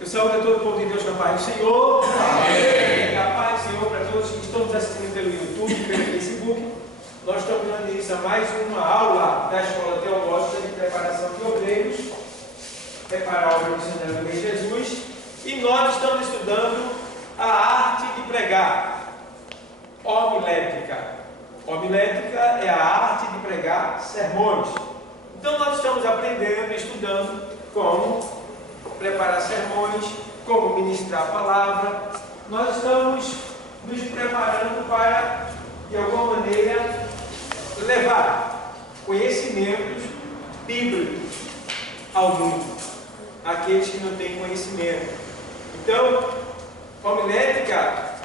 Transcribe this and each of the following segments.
Eu saúdo a todo o povo de Deus com a paz do Senhor. Amém. A paz do Senhor para todos que estão nos assistindo pelo YouTube, pelo Facebook. Nós estamos dando início a mais uma aula da Escola Teológica de Preparação de Obreiros, preparar a obra missionária do Rei Jesus. E nós estamos estudando a arte de pregar, homilética. Homilética é a arte de pregar sermões. Então nós estamos aprendendo, estudando como preparar sermões, como ministrar a palavra. Nós estamos nos preparando para, de alguma maneira, levar conhecimentos bíblicos ao mundo, aqueles que não têm conhecimento. Então, homilética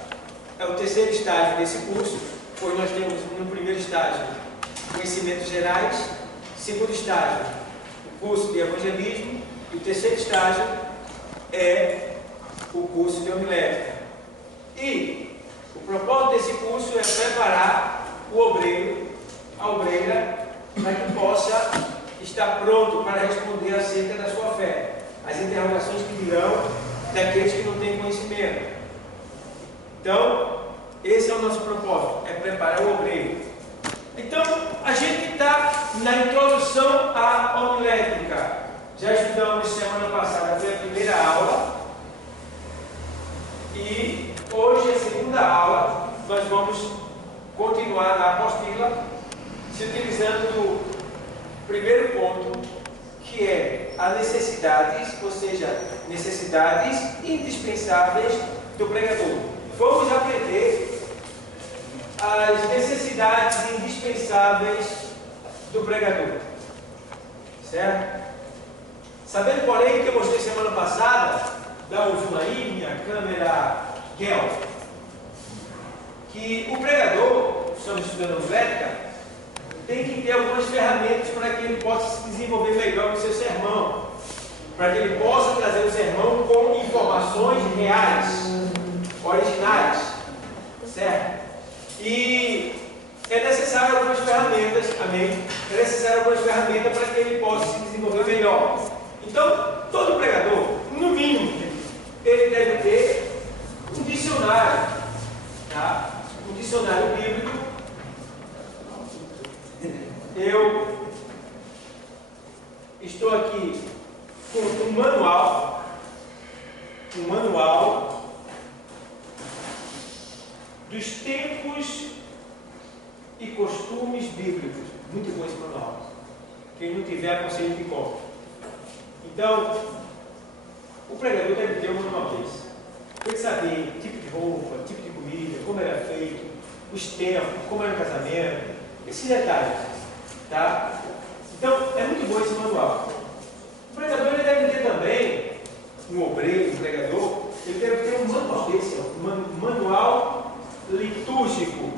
é o terceiro estágio desse curso, pois nós temos no primeiro estágio conhecimentos gerais, segundo estágio o curso de evangelismo, e o terceiro estágio é o curso de homilética. E o propósito desse curso é preparar o obreiro, a obreira, para que possa estar pronto para responder acerca da sua fé, as interrogações que virão daqueles que não têm conhecimento. Então, esse é o nosso propósito, é preparar o obreiro. Então, a gente está na introdução à homilética. Já estudamos semana passada, foi a primeira aula, e hoje é a segunda aula. Nós vamos continuar na apostila, se utilizando do primeiro ponto, que é as necessidades, ou seja, necessidades indispensáveis do pregador. Vamos aprender as necessidades indispensáveis do pregador, certo? Sabendo, porém, que eu mostrei semana passada, dá um zoom aí, minha câmera Gel, que o pregador, estamos estudando homilética, tem que ter algumas ferramentas para que ele possa se desenvolver melhor no seu sermão, para que ele possa trazer o sermão com informações reais, originais, certo? E é necessário algumas ferramentas, amém? É necessário algumas ferramentas para que ele possa se desenvolver melhor. Então, todo pregador, no mínimo, ele deve ter um dicionário, tá? Um dicionário bíblico. Eu estou aqui com um manual dos tempos e costumes bíblicos. Muito bom esse manual. Quem não tiver, aconselho que compre. Então, o pregador deve ter um manual desse. Tem que saber tipo de roupa, tipo de comida, como era feito, os tempos, como era o casamento, esses detalhes, tá? Então, é muito bom esse manual. O pregador ele deve ter também, um obreiro, um pregador, ele deve ter um manual desse, um manual litúrgico.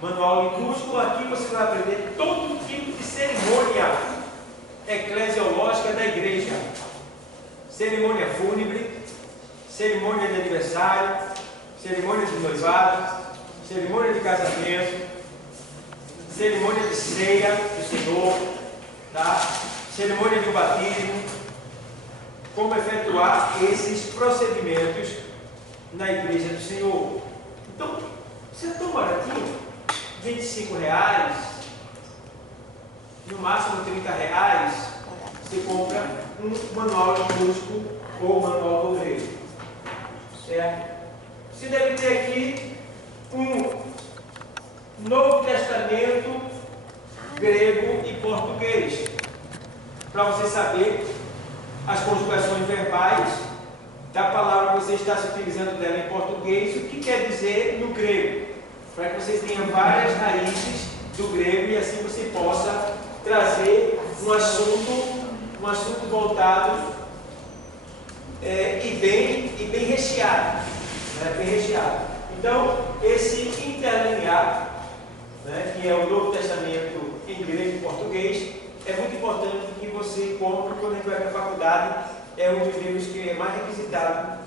Manual litúrgico, aqui você vai aprender todo tipo de cerimônia eclesiológica da igreja. Cerimônia fúnebre, cerimônia de aniversário, cerimônia de noivado, cerimônia de casamento, cerimônia de ceia do Senhor, tá? Cerimônia de batismo, como efetuar esses procedimentos na igreja do Senhor. Então, isso é tão baratinho, R$25, no máximo R$30, você compra um manual litúrgico ou manual do obreiro, certo? Você deve ter aqui um Novo Testamento grego e português, para você saber as conjugações verbais da palavra que você está se utilizando dela em português, o que quer dizer no grego, para que você tenha várias raízes do grego e assim você possa trazer um assunto voltado e bem recheado, né? Bem recheado. Então, esse interlinear, né, que é o Novo Testamento em grego e português, é muito importante que você compre quando a gente vai para a faculdade. É um dos livros que é mais requisitado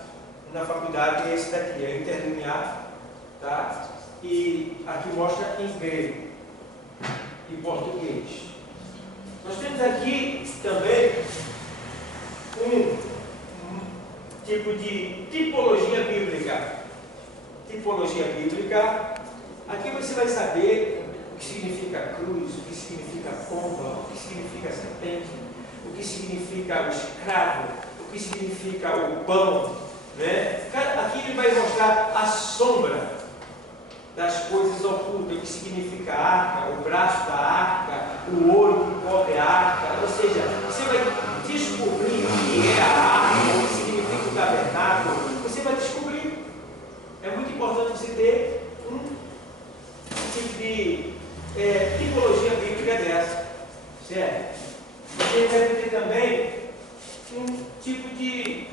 na faculdade, é esse daqui, é interlinear, tá? E aqui mostra em grego e português. Nós temos aqui também um tipo de tipologia bíblica. Tipologia bíblica. Aqui você vai saber o que significa cruz, o que significa pomba, o que significa serpente, o que significa o escravo, o que significa o pão, né? Aqui ele vai mostrar a sombra das coisas ocultas, o que significa a arca, o braço da arca, o ouro que cobre a arca. Ou seja, você vai descobrir o que é a arca, o que significa o tabernáculo. Você vai descobrir. É muito importante você ter um tipo de tipologia bíblica dessa, certo? Você deve ter também um tipo de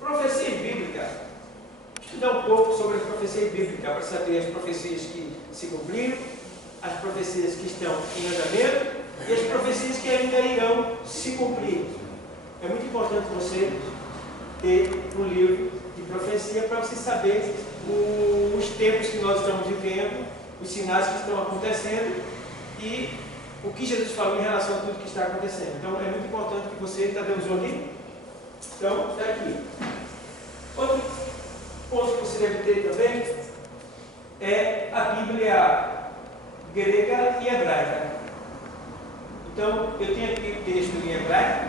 profecia bíblica. Estudar um pouco sobre as profecias bíblicas, para saber as profecias que se cumpriram, as profecias que estão em andamento e as profecias que ainda irão se cumprir. É muito importante você ter um livro de profecia para você saber os tempos que nós estamos vivendo, os sinais que estão acontecendo e o que Jesus falou em relação a tudo que está acontecendo. Então é muito importante que você está dando o livro. Então, está aqui. Outro ponto que você deve ter também é a Bíblia grega e hebraica. Então, eu tenho aqui o texto em hebraico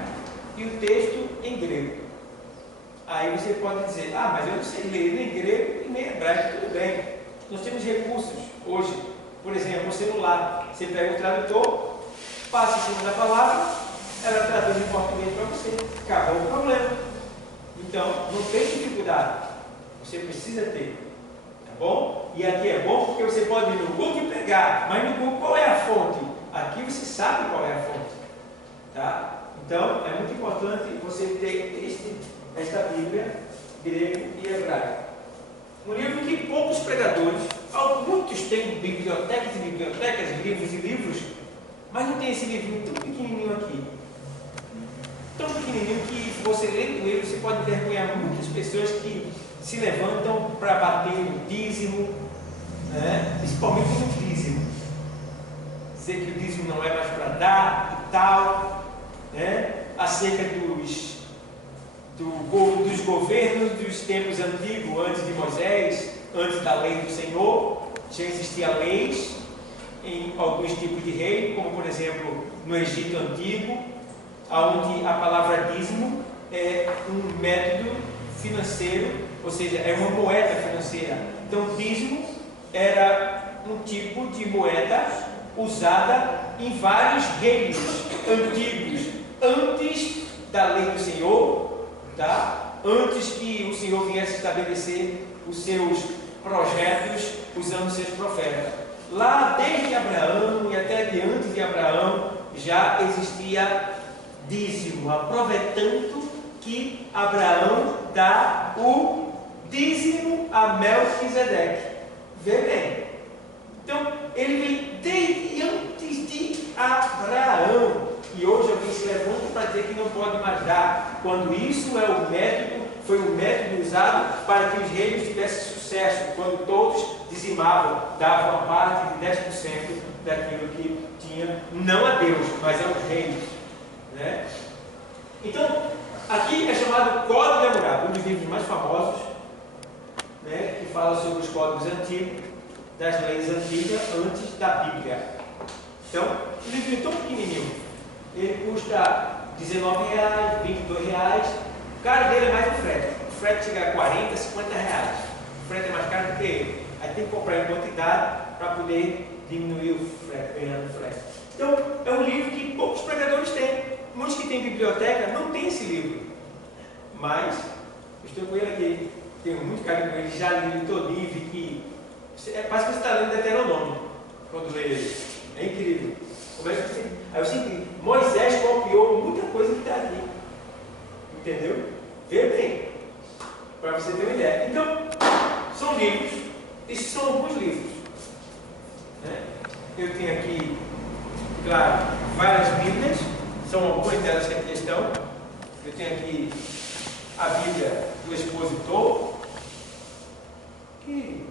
e o texto em grego. Aí você pode dizer, mas eu não sei ler nem grego e nem hebraico. Tudo bem. Nós temos recursos hoje. Por exemplo, o celular. Você pega o tradutor, passa em cima da palavra, ela traduz em português para você. Acabou o problema. Então, não tem dificuldade. Você precisa ter. Tá bom? E aqui é bom porque você pode ir no Google e pegar. Mas no Google, qual é a fonte? Aqui você sabe qual é a fonte. Tá? Então, é muito importante você ter esta Bíblia grego e hebraico. Um livro que poucos pregadores, muitos têm bibliotecas e bibliotecas, livros e livros, mas não tem esse livrinho tão pequenininho aqui. Tão pequenininho que, se você ler com ele, você pode envergonhar muitas pessoas que se levantam para bater no dízimo, né? Principalmente no dízimo. Dizer que o dízimo não é mais para dar e tal, né? Acerca dos governos dos tempos antigos, antes de Moisés, antes da lei do Senhor, já existiam leis em alguns tipos de reino, como por exemplo no Egito Antigo, onde a palavra dízimo é um método financeiro, ou seja, é uma moeda financeira. Então, dízimo era um tipo de moeda usada em vários reinos antigos, antes da lei do Senhor, tá? Antes que o Senhor viesse estabelecer os seus projetos usando seus profetas. Lá, desde Abraão e até diante de Abraão, já existia dízimo. A prova é tanto que Abraão dá o dízimo a Melquisedeque. Vê bem. Então, ele vem desde antes de Abraão. E hoje alguém se levanta para dizer que não pode mais dar, quando isso é o método, foi o método usado para que os reinos tivessem sucesso, quando todos dizimavam, davam a parte de 10% daquilo que tinha, não a Deus, mas aos reinos, né? Então, aqui é chamado Código de Hammurabi, um dos livros mais famosos, né, que fala sobre os códigos antigos, das leis antigas, antes da Bíblia. Então, um livro tão pequenininho. Ele custa R$19, R$22. O caro dele é mais o frete. O frete chega a R$40, R$50. O frete é mais caro do que ele. Aí tem que comprar em quantidade para poder diminuir o frete, ganhando o frete. Então, é um livro que poucos pregadores têm. Muitos que têm biblioteca não têm esse livro. Mas, eu estou com ele aqui. Tenho muito carinho com ele. Já li ele todinho e vi que parece que você está lendo Deuteronômio quando lê ele. É incrível. Aí eu senti, Moisés copiou muita coisa que está aqui. Entendeu? Vê bem. Para você ter uma ideia. Então, são livros. Esses são alguns livros. Né? Eu tenho aqui, claro, várias Bíblias. São algumas delas que aqui estão. Eu tenho aqui a Bíblia do Expositor, que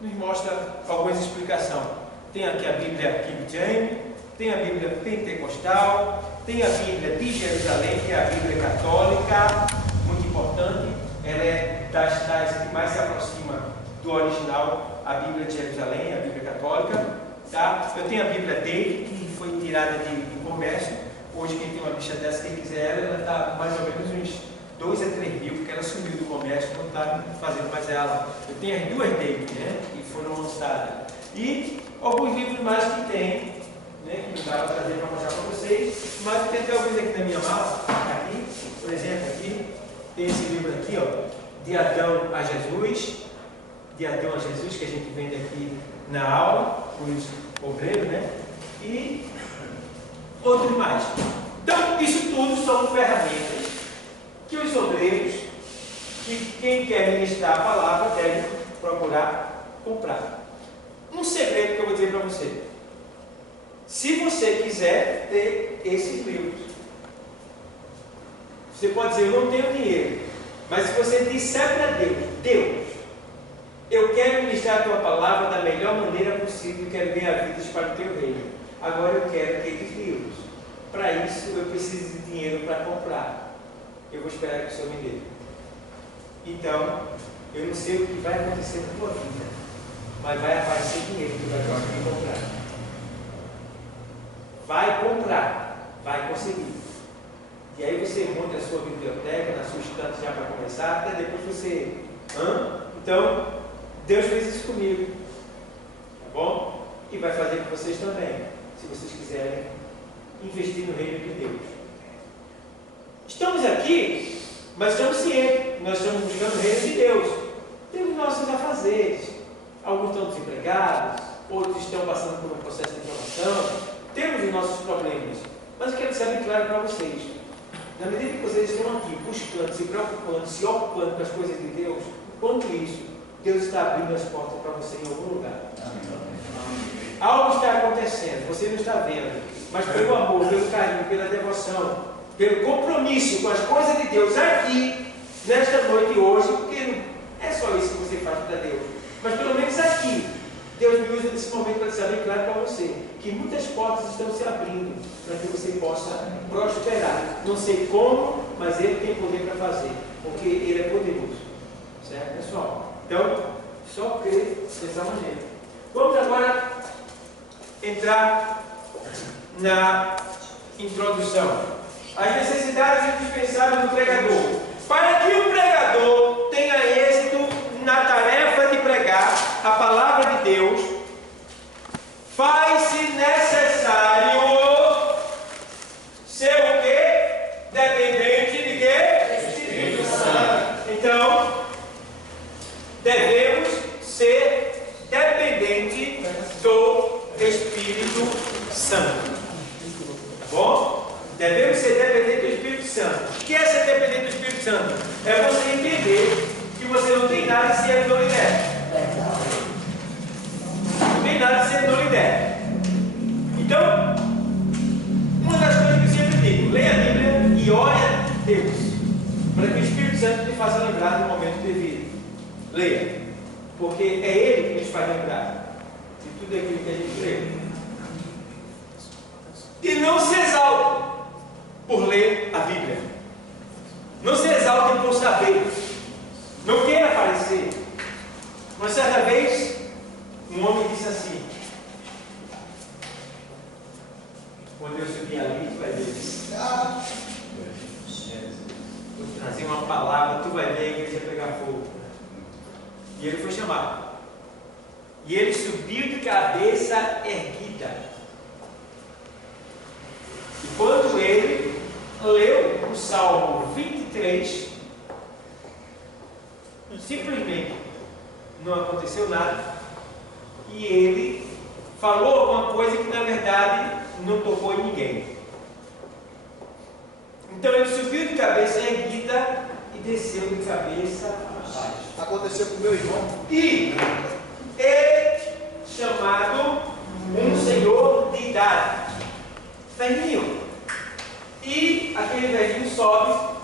nos mostra algumas explicações. Tem aqui a Bíblia King James, tem a Bíblia Pentecostal, tem a Bíblia de Jerusalém, que é a Bíblia Católica, muito importante, ela é das que mais se aproxima do original, a Bíblia de Jerusalém, a Bíblia Católica. Tá? Eu tenho a Bíblia dele, que foi tirada de comércio. Hoje, quem tem uma bicha dessa, quem quiser ela está mais ou menos uns 2 a 3 mil, porque ela sumiu do comércio, não está fazendo mais ela. Eu tenho as 2 dele, né, que foram lançadas. E alguns livros mais que tem, né, que não dá para trazer para mostrar para vocês, mas tem até alguns aqui na minha mala, aqui, por exemplo, aqui, tem esse livro aqui, ó, De Adão a Jesus, De Adão a Jesus, que a gente vende aqui na aula, os obreiros, né, e outros mais. Então, isso tudo são ferramentas que os obreiros, que quem quer ministrar a palavra, deve procurar comprar. Um segredo que eu vou dizer para você: se você quiser ter esses livros, você pode dizer, eu não tenho dinheiro, mas se você disser para Deus, Deus, eu quero ministrar a tua palavra da melhor maneira possível, quero ganhar vidas para o teu reino, agora eu quero aqueles livros, para isso eu preciso de dinheiro para comprar, eu vou esperar que o Senhor me dê. Então, eu não sei o que vai acontecer na tua vida, mas vai aparecer dinheiro que vai conseguir comprar. Vai comprar, vai conseguir. E aí você monta a sua biblioteca, na sua estante já para começar, até depois você... Então, Deus fez isso comigo. Tá bom? E vai fazer com vocês também, se vocês quiserem investir no reino de Deus. Estamos aqui, mas estamos cientes, nós estamos buscando o reino de Deus. Temos nossos afazeres. Alguns estão desempregados, outros estão passando por um processo de formação. Temos os nossos problemas, mas eu quero ser bem claro para vocês. Na medida que vocês estão aqui buscando, se preocupando, se ocupando com as coisas de Deus, enquanto isso, Deus está abrindo as portas para você em algum lugar. Algo está acontecendo, você não está vendo, mas pelo amor, pelo carinho, pela devoção, pelo compromisso com as coisas de Deus aqui, nesta noite hoje, porque não é só isso que você faz para Deus, mas pelo menos aqui, Deus me usa nesse momento para deixar bem claro para você que muitas portas estão se abrindo para que você possa prosperar. Não sei como, mas Ele tem poder para fazer, porque Ele é poderoso. Certo, pessoal? Então, só crer dessa maneira. Vamos agora entrar na introdução. As necessidades indispensáveis do pregador. Para que o pregador tenha êxito na tarefa de pregar a palavra de Deus, faz-se necessário ser o quê? Dependente de quê? Espírito Santo. Então, devemos ser dependentes do Espírito Santo. Tá bom? Devemos ser dependentes do Espírito Santo. O que é ser dependente do Espírito Santo? É você entender que você não tem nada se Ele não lhe der. Não tem nada se Ele não lhe der. Então, uma das coisas que eu sempre digo, leia a Bíblia e ore a Deus, para que o Espírito Santo te faça lembrar no momento devido. Leia, porque é Ele que nos faz lembrar de tudo aquilo que a gente lê. E não se exalte por ler a Bíblia. Não se exalte por saber. Não queira aparecer. Uma certa vez, um homem disse assim: quando eu subir ali, tu vai ver. Vou trazer uma palavra, tu vai ver a igreja pegar fogo. E ele foi chamado. E ele subiu de cabeça erguida. E quando ele leu o Salmo 23, simplesmente não aconteceu nada. E ele falou alguma coisa que na verdade não tocou em ninguém. Então ele subiu de cabeça erguida e desceu de cabeça abaixo. Aconteceu com o meu irmão. E ele, chamado um senhor de idade, velhinho. E aquele velhinho sobe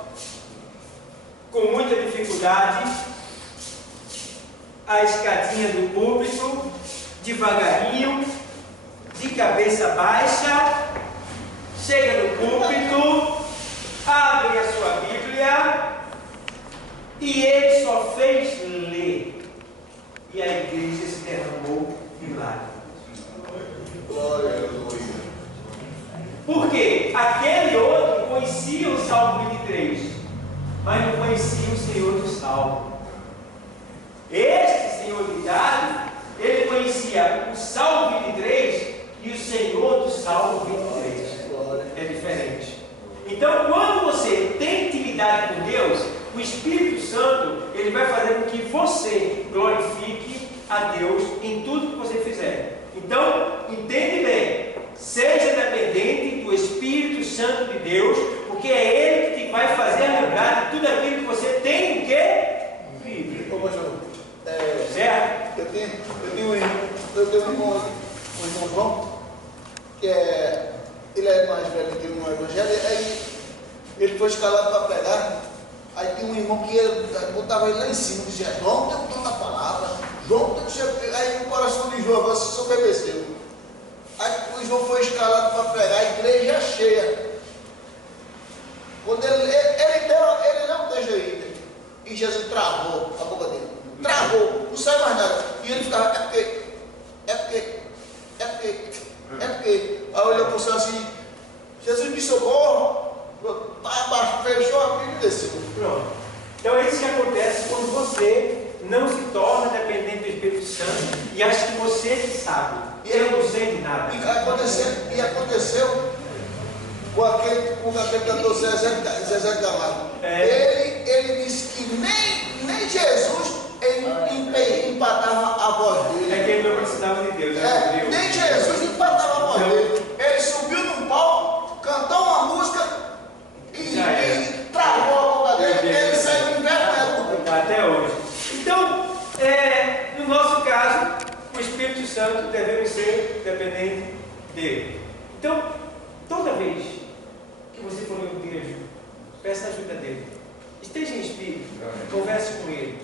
com muita dificuldade a escadinha do púlpito, devagarinho, de cabeça baixa, chega no púlpito, abre a sua Bíblia e ele só fez ler. E a igreja se derramou em lágrimas. Glória a Deus. Por quê? Aquele outro conhecia o Salmo 23, mas não conhecia o Senhor do Salmo. Este Senhor de idade, ele conhecia o Salmo 23 e o Senhor do Salmo 23. É diferente. Então, quando você tem intimidade com Deus, o Espírito Santo, ele vai fazer com que você glorifique a Deus em tudo que você fizer. Então, entende bem, seja dependente do Espírito Santo de Deus, porque é Ele que te vai fazer lembrar de tudo aquilo que você tem que viver. Ô, pastor, certo? eu tenho um irmão João, que ele é mais velho que eu no Evangelho, aí ele foi escalado para pregar. Aí tem um irmão que botava ele lá em cima, dizia: João tem o dom da palavra, João tem o seu. Aí o coração de João agora se sobreviveu. Aí o João foi escalado para pregar, a igreja cheia. Quando ele não deixa ir, e Jesus travou a boca dele, travou, não sai mais nada. E ele ficava: é porque. Aí olhou para o céu assim: Jesus me socorro. Abaixo, fechou a Bíblia e desceu. Pronto. Então é isso que acontece quando você não se torna dependente do Espírito Santo e acha que você que sabe. Eu não sei de nada. E aconteceu com aquele cantor Zezé de Camargo. Ele disse que nem Jesus empatava a voz dele. É que ele não precisava de Deus. Nem Jesus empatava a voz dele. Ele subiu num palco, cantou uma música e travou a boca dele. Ele saiu do inferno. Até hoje. Então, no nosso caso, o Espírito Santo devemos ser dependentes dele. Então, toda vez que você for em igreja, peça a ajuda dele. Esteja em espírito, converse com ele,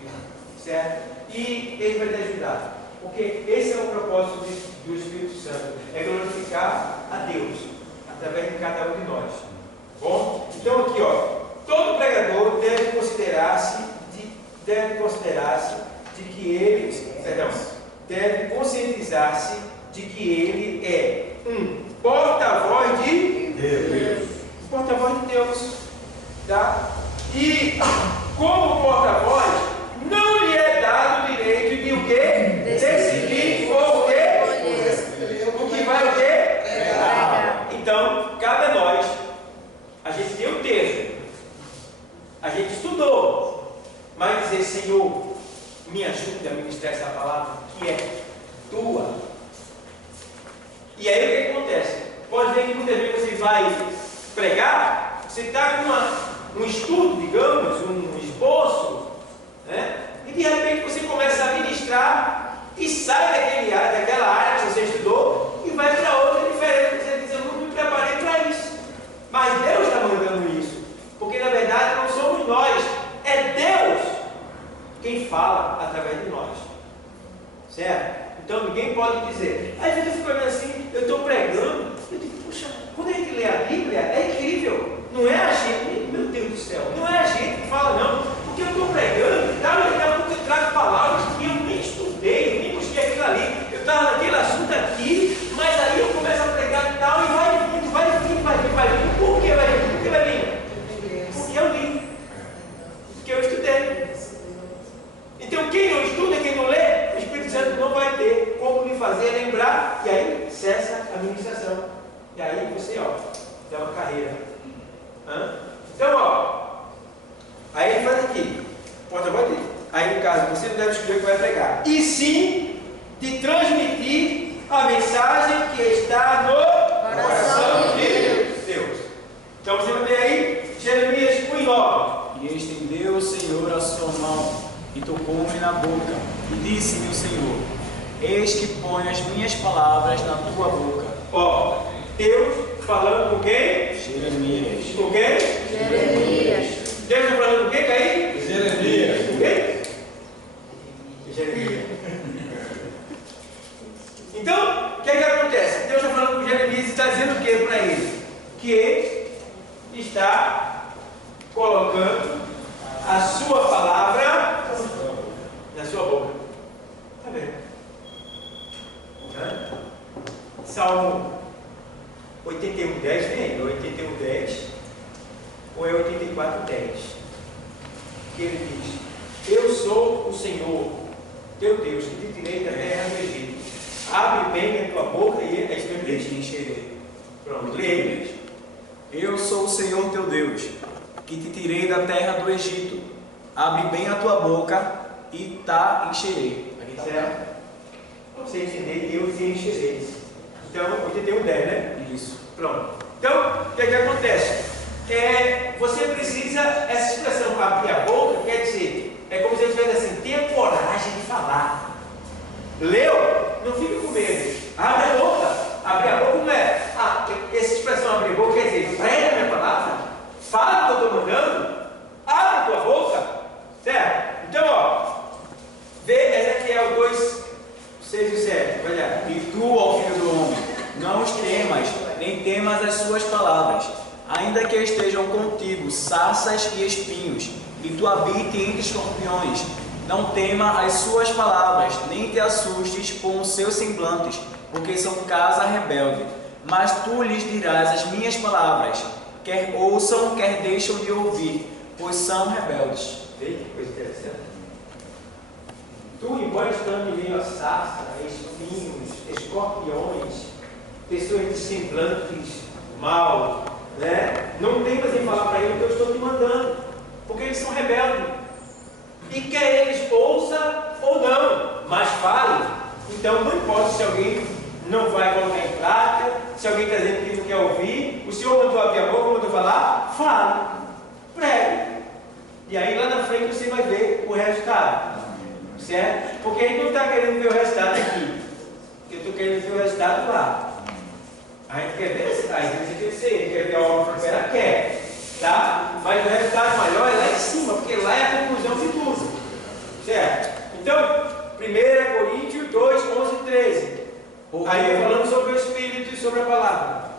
certo? E ele vai te ajudar. Porque esse é o propósito do Espírito Santo, é glorificar a Deus através de cada um de nós. Bom? Então aqui, todo pregador deve considerar-se de que ele, deve conscientizar-se de que ele é um porta-voz de Deus. Porta-voz de Deus, tá? E como porta-voz, não lhe é dado o direito de o quê? Decidir ou o quê? O que vai o quê? Então, cabe a nós. A gente tem o texto, a gente estudou, mas dizer: Senhor, me ajude a ministrar essa palavra que é tua. E aí o que acontece? Pode ver que muitas vezes você vai pregar, você está com um estudo, digamos, um esboço, né? E de repente você começa a ministrar e sai daquela área que você estudou e vai para outra diferente. Você diz: eu não me preparei para isso. Mas Deus está mandando isso, porque na verdade não somos nós, é Deus quem fala através de nós, certo? Então ninguém pode dizer. Às vezes eu fico olhando assim, eu estou pregando, eu digo: puxa, quando a gente lê a Bíblia é incrível, não é a gente, meu Deus do céu, não é a gente que fala não, porque eu estou pregando e tal, e daqui a pouco eu trago palavras que eu nem estudei, eu nem busquei aquilo ali, eu estava naquele assunto aqui, mas aí eu começo a pregar e tal, e vai vindo. Por que vai vir? Por que vai vir? Porque eu li. Porque eu estudei. Então, quem não estuda, quem não lê, o Espírito Santo não vai ter como lhe fazer lembrar, e aí cessa a ministração. E aí você, dá uma carreira. Então, aí ele faz aqui, porta-voz dele. Aí, no caso, você não deve escolher o que vai pregar, e sim de transmitir a mensagem que está no coração de Deus. Então você vai ver aí, Jeremias 1:9. E estendeu o Senhor a sua mão e tocou-me na boca, e disse-me o Senhor: eis que ponho as minhas palavras na tua boca. Deus falando com quem? Jeremias. Com quem? Jeremias. Deus está falando com quem, Caí? Jeremias. Com quem? Jeremias. Então, o que acontece? Deus está está colocando a sua palavra na sua boca. Está vendo? Salmo 81:10, vem? É 81:10 ou é 84:10? Que ele diz: Eu sou o Senhor, teu Deus, que te tirei da terra do Egito. Abre bem a tua boca e te encherei. Pronto, leia. Eu sou o Senhor teu Deus, que te tirei da terra do Egito. Abre bem a tua boca e te encherei. Aqui está. Certo? Você entender, Deus te encherei. Então, 81:10, né? Isso. Pronto. Então, o que acontece? Você precisa, essa expressão abrir a boca, quer dizer, é como se ele estivesse assim, tenha coragem de falar. Leu? Não fique com medo. Abre a boca. Abrir a boca não é. Essa expressão abrir a boca quer dizer, prega a minha palavra, fala o que eu estou mandando, abre a tua boca. Certo? Então, ó, vê Ezequiel 2, 6 e 7. Vai lá. E tu, ó filho do homem, não os temas, nem temas as suas palavras, ainda que estejam contigo sarças e espinhos, e tu habite entre escorpiões. Não tema as suas palavras, nem te assustes com os seus semblantes, porque são casa rebelde. Mas tu lhes dirás as minhas palavras, quer ouçam, quer deixam de ouvir, pois são rebeldes. Veja que coisa interessante. Tu, embora estando em meio a sarça, espinhos, escorpiões, pessoas de semblantes mal, né? Não temas em falar para eles o que eu estou te mandando, porque eles são rebeldes. E quer eles ouçam ou não, mas fale. Então não importa se alguém não vai colocar em prática, se alguém está dizendo que não quer ouvir, o Senhor mandou abrir a boca, mandou falar, fale, pregue. E aí lá na frente você vai ver o resultado. Certo? Porque a gente não está querendo ver o resultado aqui. Eu estou querendo ver o resultado lá. A gente quer ver esse, a gente quer ver a obra prosperar, quer. Tá? Mas o resultado maior é lá em cima, porque lá é a conclusão de tudo. Certo? Então, 1 Coríntios 2, 11 e 13. Aí falando sobre o Espírito e sobre a palavra.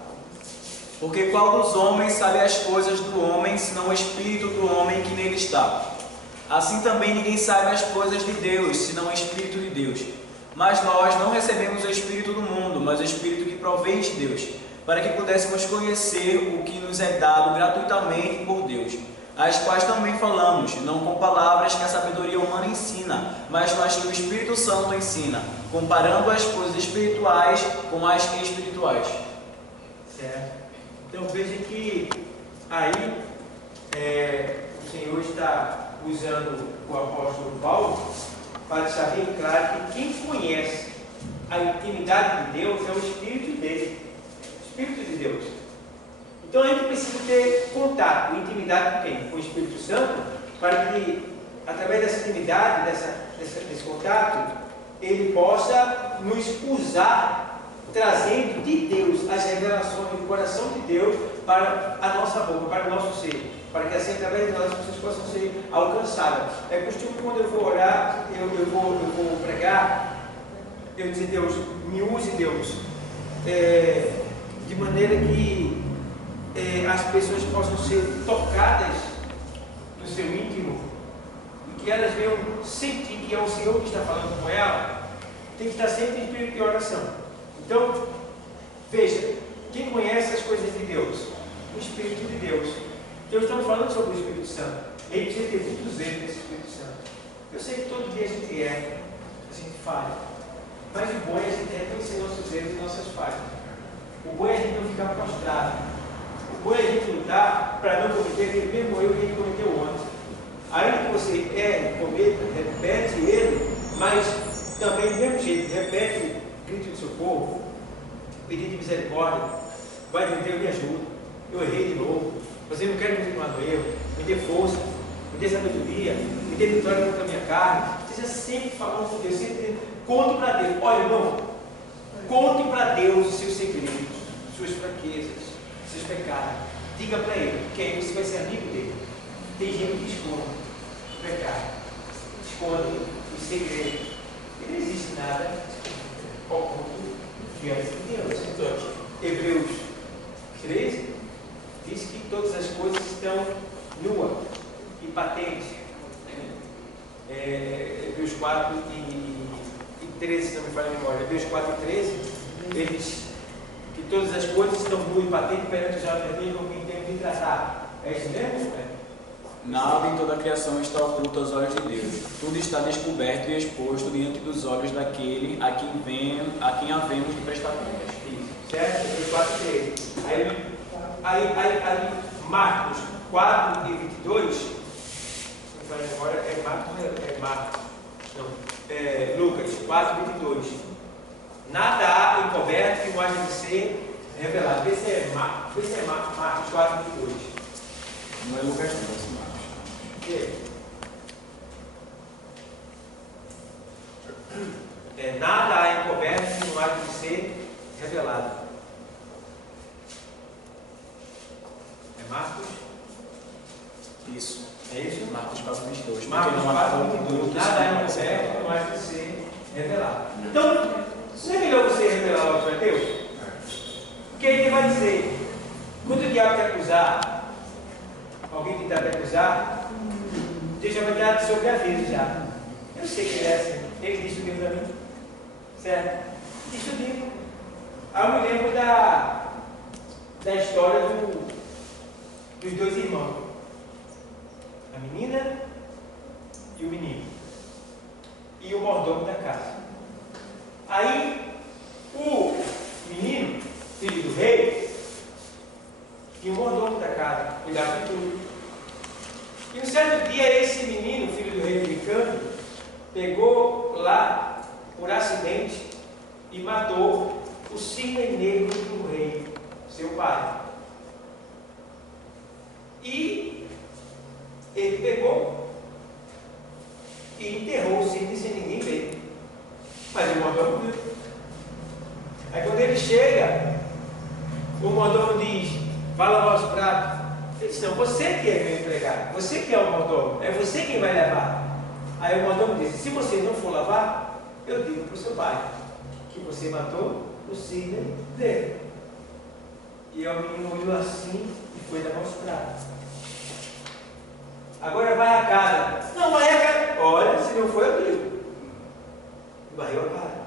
Porque qual dos homens sabe as coisas do homem, senão o Espírito do homem que nele está? Assim também ninguém sabe as coisas de Deus, senão o Espírito de Deus. Mas nós não recebemos o Espírito do mundo, mas o Espírito que provém de Deus, para que pudéssemos conhecer o que nos é dado gratuitamente por Deus, as quais também falamos, não com palavras que a sabedoria humana ensina, mas com as que o Espírito Santo ensina, comparando as coisas espirituais com as espirituais. Certo? Então veja que aí o Senhor está usando o apóstolo Paulo para deixar bem claro que quem conhece a intimidade de Deus é o Espírito dele. Espírito de Deus. Então a gente precisa ter contato, intimidade com quem? Com o Espírito Santo, para que através dessa intimidade, desse contato, ele possa nos usar, trazendo de Deus as revelações do coração de Deus para a nossa boca, para o nosso ser, para que assim através de nós as pessoas possam ser alcançadas. É costume quando eu vou orar, eu vou pregar, eu dizer, Deus, me use, Deus, de maneira que as pessoas possam ser tocadas no seu íntimo e que elas venham sentir que é o Senhor que está falando com ela. Tem que estar sempre em espírito de oração. Então, veja, quem conhece as coisas de Deus? O Espírito de Deus. Então estamos falando sobre o Espírito Santo. Ele precisa ter muitos erros desse Espírito Santo. Eu sei que todo dia a gente erra, a gente falha, mas o bom é a gente reconhecer nossos erros e nossas falhas. O bom é a gente não ficar prostrado. O bom é a gente lutar para não cometer aquele mesmo erro que a gente cometeu ontem. Ainda que você erre, cometa, repete ele, mas também do mesmo jeito, repete o grito de socorro, pedido de misericórdia, vai dizer, Deus me ajuda, eu errei de novo, você não quer continuar no erro, me dê força, me dê sabedoria, me dê vitória contra a minha carne. Seja sempre falando com Deus, sempre conte para Deus. Olha, irmão, conte para Deus os seus segredos, suas fraquezas, seus pecados. Diga para Ele, que aí você vai ser amigo dele. Tem gente que esconde o pecado, esconde os segredos. E não existe nada oculto diante de Deus. Hebreus 13 diz que todas as coisas estão nuas e patentes. Hebreus 4 e 13, se não me falha a memória. Hebreus 4 e 13, ele diz que todas as coisas estão nuas e patentes perante os olhos de Deus com quem tem de tratar. É isso mesmo? Nada em toda a criação está oculto aos olhos de Deus. Tudo está descoberto e exposto diante dos olhos daquele a quem havemos de prestar contas. Certo? Hebreus 4 e 13. Aí Marcos 4 e 22, se não falha a memória, Lucas 4 e 22. Nada há encoberto que não haja de ser revelado. Vê se é Marcos 4 e 22. Não é Lucas, não, é Marcos. Nada há encoberto que não haja de ser revelado. É Marcos? Isso. É isso? Marcos 4, 22. Marcos 4, 22. Nada há encoberto que não haja de ser revelado. Então, não é melhor você revelar logo para Deus? Porque ele vai dizer, quando o diabo te acusar, alguém tentar te acusar, Deus já vai dar sobre aviso já. Eu sei que ele é assim. Ele disse o que para mim. Certo? Isso eu digo. Aí eu me lembro da história dos dois irmãos. A menina e o menino. E o mordomo da casa. Aí o menino, filho do rei, tinha o mordomo da casa, cuidava de tudo. E um certo dia esse menino, filho do rei americano, pegou lá, por acidente, e matou o cisne negro do rei, seu pai. E ele pegou e enterrou o cisne sem ninguém ver. Mas o mordomo viu. Aí quando ele chega, o mordomo diz, vai lavar os pratos. Ele disse, não, você que é meu empregado, você que é o mordomo, é você quem vai levar. Aí o mordomo disse, se você não for lavar, eu digo para o seu pai que você matou o cisne dele. E o menino olhou assim e foi lavar os pratos. Agora vai a casa. Não, vai a casa. Olha, se não for, eu digo. Varreu a casa.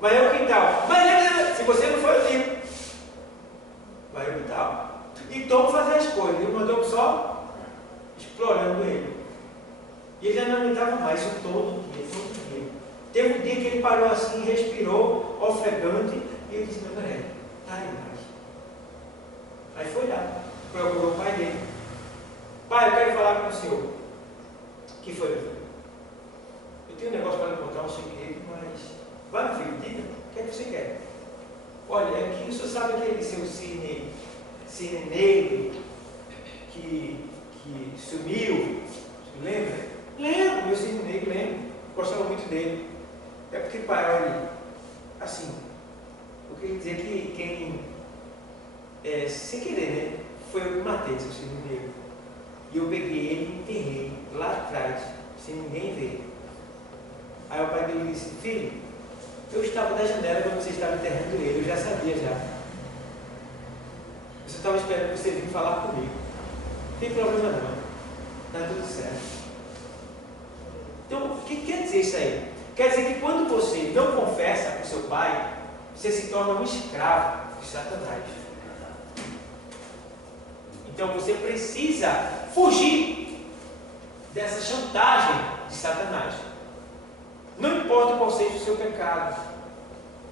Varreu o quintal. Mas se você não for, eu digo. Varreu o quintal. E Tom fazia as coisas. Ele mandou só explorando ele. E ele já não aguentava mais isso todo dia. Teve um dia que ele parou assim, respirou, ofegante, e ele disse, não, peraí, tá aí mais. Aí foi lá, procurou o pai dele. Pai, eu quero falar com o senhor. O que foi, meu filho? Eu tenho um negócio para lhe contar, um segredo, mas... Vai, meu filho, diga, o que é que você quer? Olha, é que o senhor sabe aquele seu cisne negro que sumiu? Você lembra? Lembro, meu cisne negro, lembro. Gostava muito dele. É porque, pai, olha, assim, eu queria dizer que quem, sem querer, né, foi eu que matei seu cisne negro. E eu peguei ele e enterrei lá atrás, sem ninguém ver. Aí o pai dele disse, filho, eu estava na janela quando você estava enterrando ele, eu já sabia já. Eu só estava esperando você vir falar comigo. Não tem problema não, está tudo certo. Então, o que quer dizer isso aí? Quer dizer que quando você não confessa com seu pai, você se torna um escravo de Satanás. Então você precisa fugir dessa chantagem de Satanás. Não importa qual seja o seu pecado,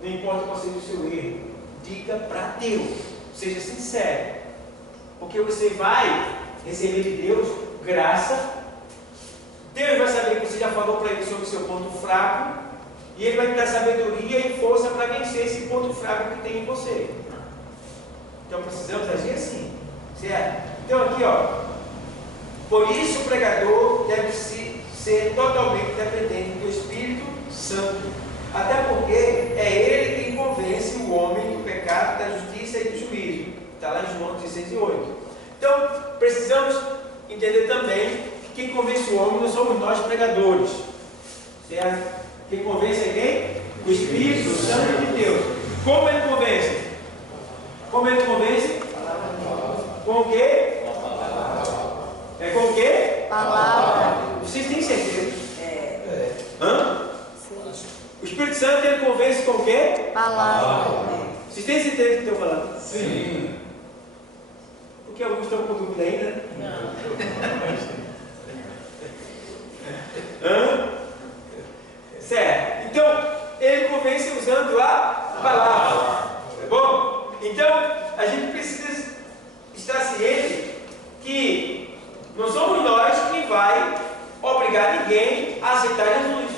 não importa qual seja o seu erro, diga para Deus, seja sincero, porque você vai receber de Deus graça. Deus vai saber que você já falou para ele sobre o seu ponto fraco, e ele vai te dar sabedoria e força para vencer esse ponto fraco que tem em você. Então precisamos agir assim, certo? Então aqui, ó, por isso o pregador deve ser totalmente dependente do Espírito Santo, até porque é ele quem convence o homem do pecado, da justiça e do juízo. Está lá em João 16:8. Então precisamos entender também que quem convence o homem não somos nós pregadores, certo? Quem convence é quem? O Espírito Santo de Deus. Como ele convence? Como ele convence? Com o quê? É com o quê? Palavra. Vocês têm certeza? É. Hã? Sim. O Espírito Santo ele convence com o quê? Palavra. Vocês têm certeza do que estou falando? Sim. Porque alguns estão com dúvida ainda. Hã? Certo. Então, ele convence usando a palavra. Tá bom? Então, a gente precisa estar ciente que não somos nós que vai obrigar ninguém a aceitar Jesus.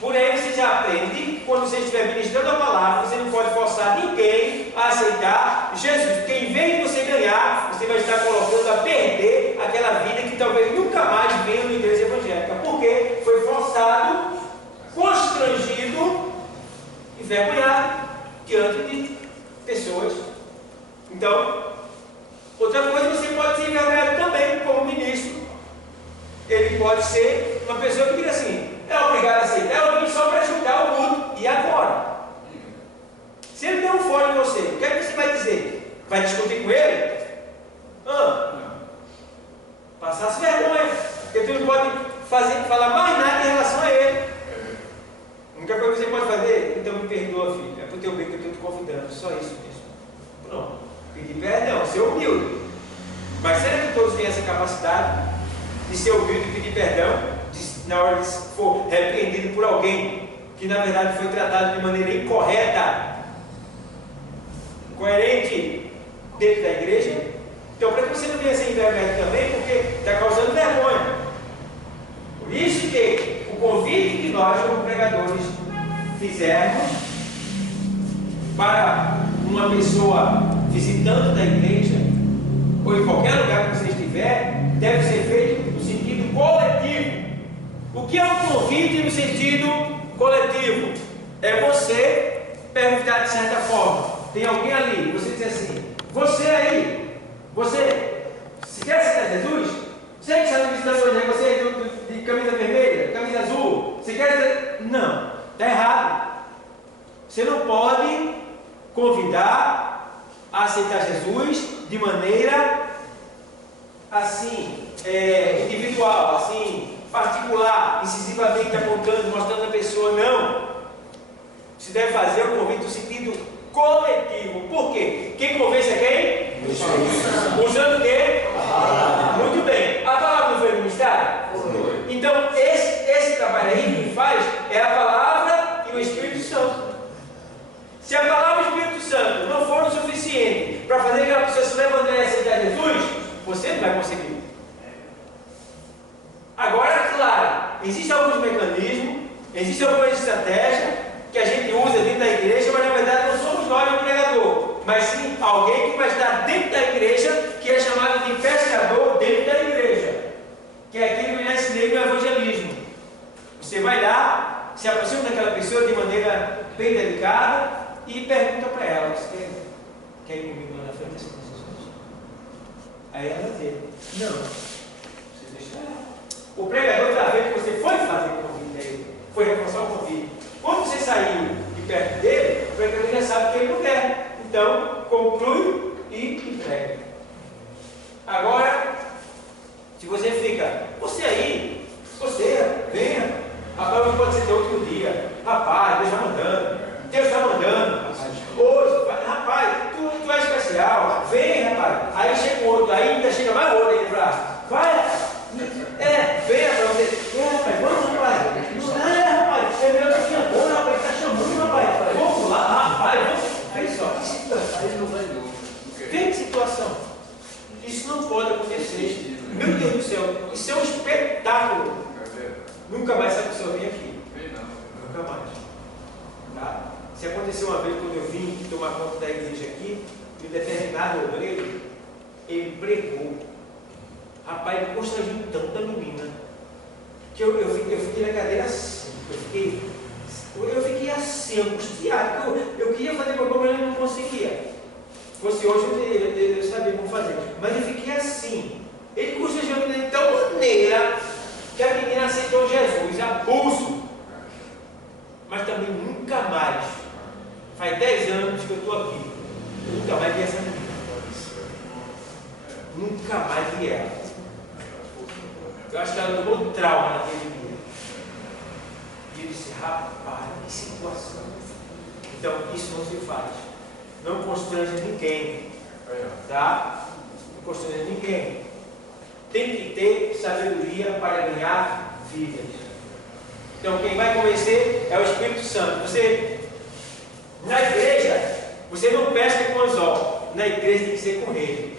Porém, você já aprende, quando você estiver ministrando a palavra, você não pode forçar ninguém a aceitar Jesus. Porque em vez de você ganhar, você vai estar colocando a perder aquela vida que talvez nunca mais venha na igreja evangélica. Porque foi forçado, constrangido, envergonhado diante de pessoas. Então, outra coisa, você pode ser envergonhado também como ministro. Ele pode ser uma pessoa que diga assim: é obrigado a aceitar, eu vim só para ajudar o mundo. E agora? Se ele der um fora em você, o que é que você vai dizer? Vai discutir com ele? Passasse vergonha, porque tu não pode falar mais nada em relação a ele. A única coisa que você pode fazer: então me perdoa, filho, é para o teu bem que eu estou te convidando, só isso mesmo. Pronto. Pedir perdão, ser humilde. Mas será que todos têm essa capacidade de ser humilde e pedir perdão? Na hora de for repreendido por alguém que na verdade foi tratado de maneira incorreta, incoerente dentro da igreja. Então, para que você não venha ser envergonhado também, porque está causando vergonha. Por isso que o convite que nós, como pregadores, fizermos para uma pessoa visitante da igreja, ou em qualquer lugar que você estiver, deve ser feito no sentido coletivo. O que é um convite no sentido coletivo? É você perguntar de certa forma. Tem alguém ali, você diz assim: você aí, você quer aceitar Jesus? Você que está no visitador hoje, você é de camisa vermelha, camisa azul, você quer dizer? Não, está errado. Você não pode convidar a aceitar Jesus de maneira assim, individual, assim, particular, incisivamente apontando, mostrando a pessoa. Não. Você deve fazer o convite no sentido coletivo. Por quê? Quem convence é quem? Usando o quê? Muito bem. A palavra não foi ministrada? Então, esse trabalho aí, quem faz é a palavra e o Espírito Santo. Se a palavra e o Espírito Santo não foram suficientes para fazer aquela pessoa se levantar e aceitar Jesus, você não vai conseguir. Agora, claro, existem alguns mecanismos, existe alguma estratégia que a gente usa dentro da igreja, mas na verdade não somos nós o pregador, mas sim alguém que vai estar dentro da igreja, que é chamado de pescador dentro da igreja, que é aquilo que eu já ensinei no evangelismo. Você vai lá, se aproxima daquela pessoa de maneira bem delicada e pergunta para ela: você quer ir comigo lá na frente dessas pessoas? Aí ela diz: não, você deixa ela. O pregador está vendo que você foi fazer o convite a ele, foi reforçar o convite. Quando você saiu de perto dele, o pregador já sabe que ele não quer. Então, conclui e entrega. Agora, se você fica: você aí, você, venha. Rapaz, pode ser de outro dia. Rapaz, Deus está mandando. Deus está mandando. Hoje, rapaz, tu é especial. Vem, rapaz. Aí chega o outro, aí ainda chega mais outro aí para: vai, rapaz. Venha para você. Rapaz, vamos, rapaz. Rapaz, é meu que agora, rapaz, está chamando, rapaz. Vamos lá, rapaz, vamos. Olha só, que situação. Vê que situação. Isso não pode acontecer. Meu Deus do céu, isso é um espetáculo. Nunca mais essa pessoa vem aqui. Nunca mais. Tá? Se aconteceu uma vez quando eu vim tomar conta da igreja aqui, um determinado obreiro, ele pregou. Rapaz, ele constrangiu tanto a menina que eu fiquei na cadeira assim. Eu fiquei assim, angustiado. Eu queria fazer uma coisa, mas eu não conseguia. Se fosse hoje, eu sabia como fazer. Mas eu fiquei assim. Ele constrangiu a menina de tal maneira que a menina aceitou Jesus. Abuso. Mas também nunca mais. Faz 10 anos que eu estou aqui. Eu nunca mais vi essa menina. nunca mais vi ela. Eu acho que ela tomou trauma naquele dia. E eu disse, rapaz, que situação. Então, isso não se faz. Não constrange ninguém. Tá? Não constrange ninguém. Tem que ter sabedoria para ganhar vidas. Então, quem vai convencer é o Espírito Santo. Você, na igreja, você não pesca com anzol. Na igreja tem que ser com rede.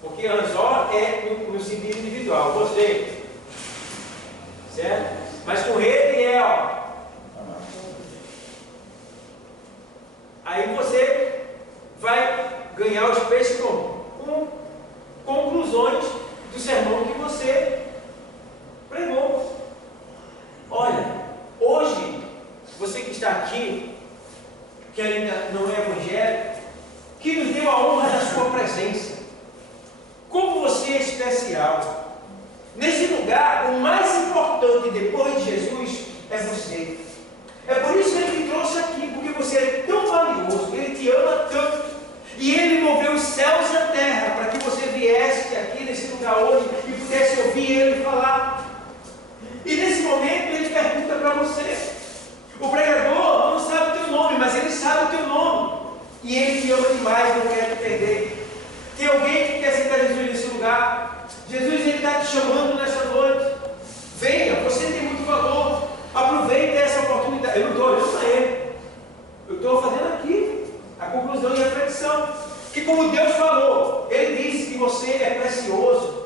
Porque anzol é no sentido individual. Você, certo? Mas com rede é, ó. Aí você vai ganhar os peixes com conclusões do sermão que você pregou. Olha, hoje, você que está aqui, que ainda não é evangélico, que nos deu a honra da sua presença. Como você é especial. Nesse lugar, o mais importante depois de Jesus é você. É por isso que Ele te trouxe aqui, porque você é tão valioso, Ele te ama tanto. E Ele moveu os céus e a terra para que você viesse aqui nesse lugar hoje e pudesse ouvir Ele falar. E nesse momento Ele pergunta para você. O pregador não sabe o teu nome, mas Ele sabe o teu nome. E Ele te ama demais, não quer te perder. Tem alguém que quer aceitar Jesus nesse lugar? Jesus Ele está te chamando nessa noite. Venha, você tem muito valor. Aproveite essa oportunidade. Eu não estou olhando para Ele. Eu estou fazendo aqui a conclusão e a reflexão. Que como Deus falou, Ele disse que você é precioso.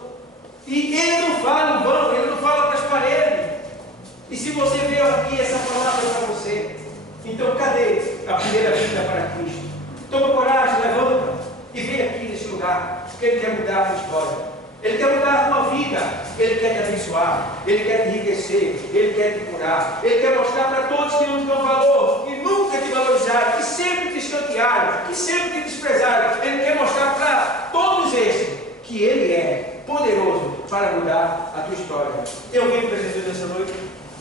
E Ele não fala em vão, Ele não fala para as paredes. E se você veio aqui, essa palavra é para você. Então cadê a primeira vida para Cristo? Toma coragem, levanta e vem aqui nesse lugar. Porque Ele quer mudar a tua história. Ele quer mudar a tua vida. Ele quer te abençoar. Ele quer te enriquecer. Ele quer te curar. Ele quer mostrar para todos que não te dão valor, que nunca te valorizaram, que sempre te escantearam, que sempre te desprezaram. Ele quer mostrar para todos esses que Ele é poderoso para mudar a tua história. Tem alguém que quer Jesus nessa noite?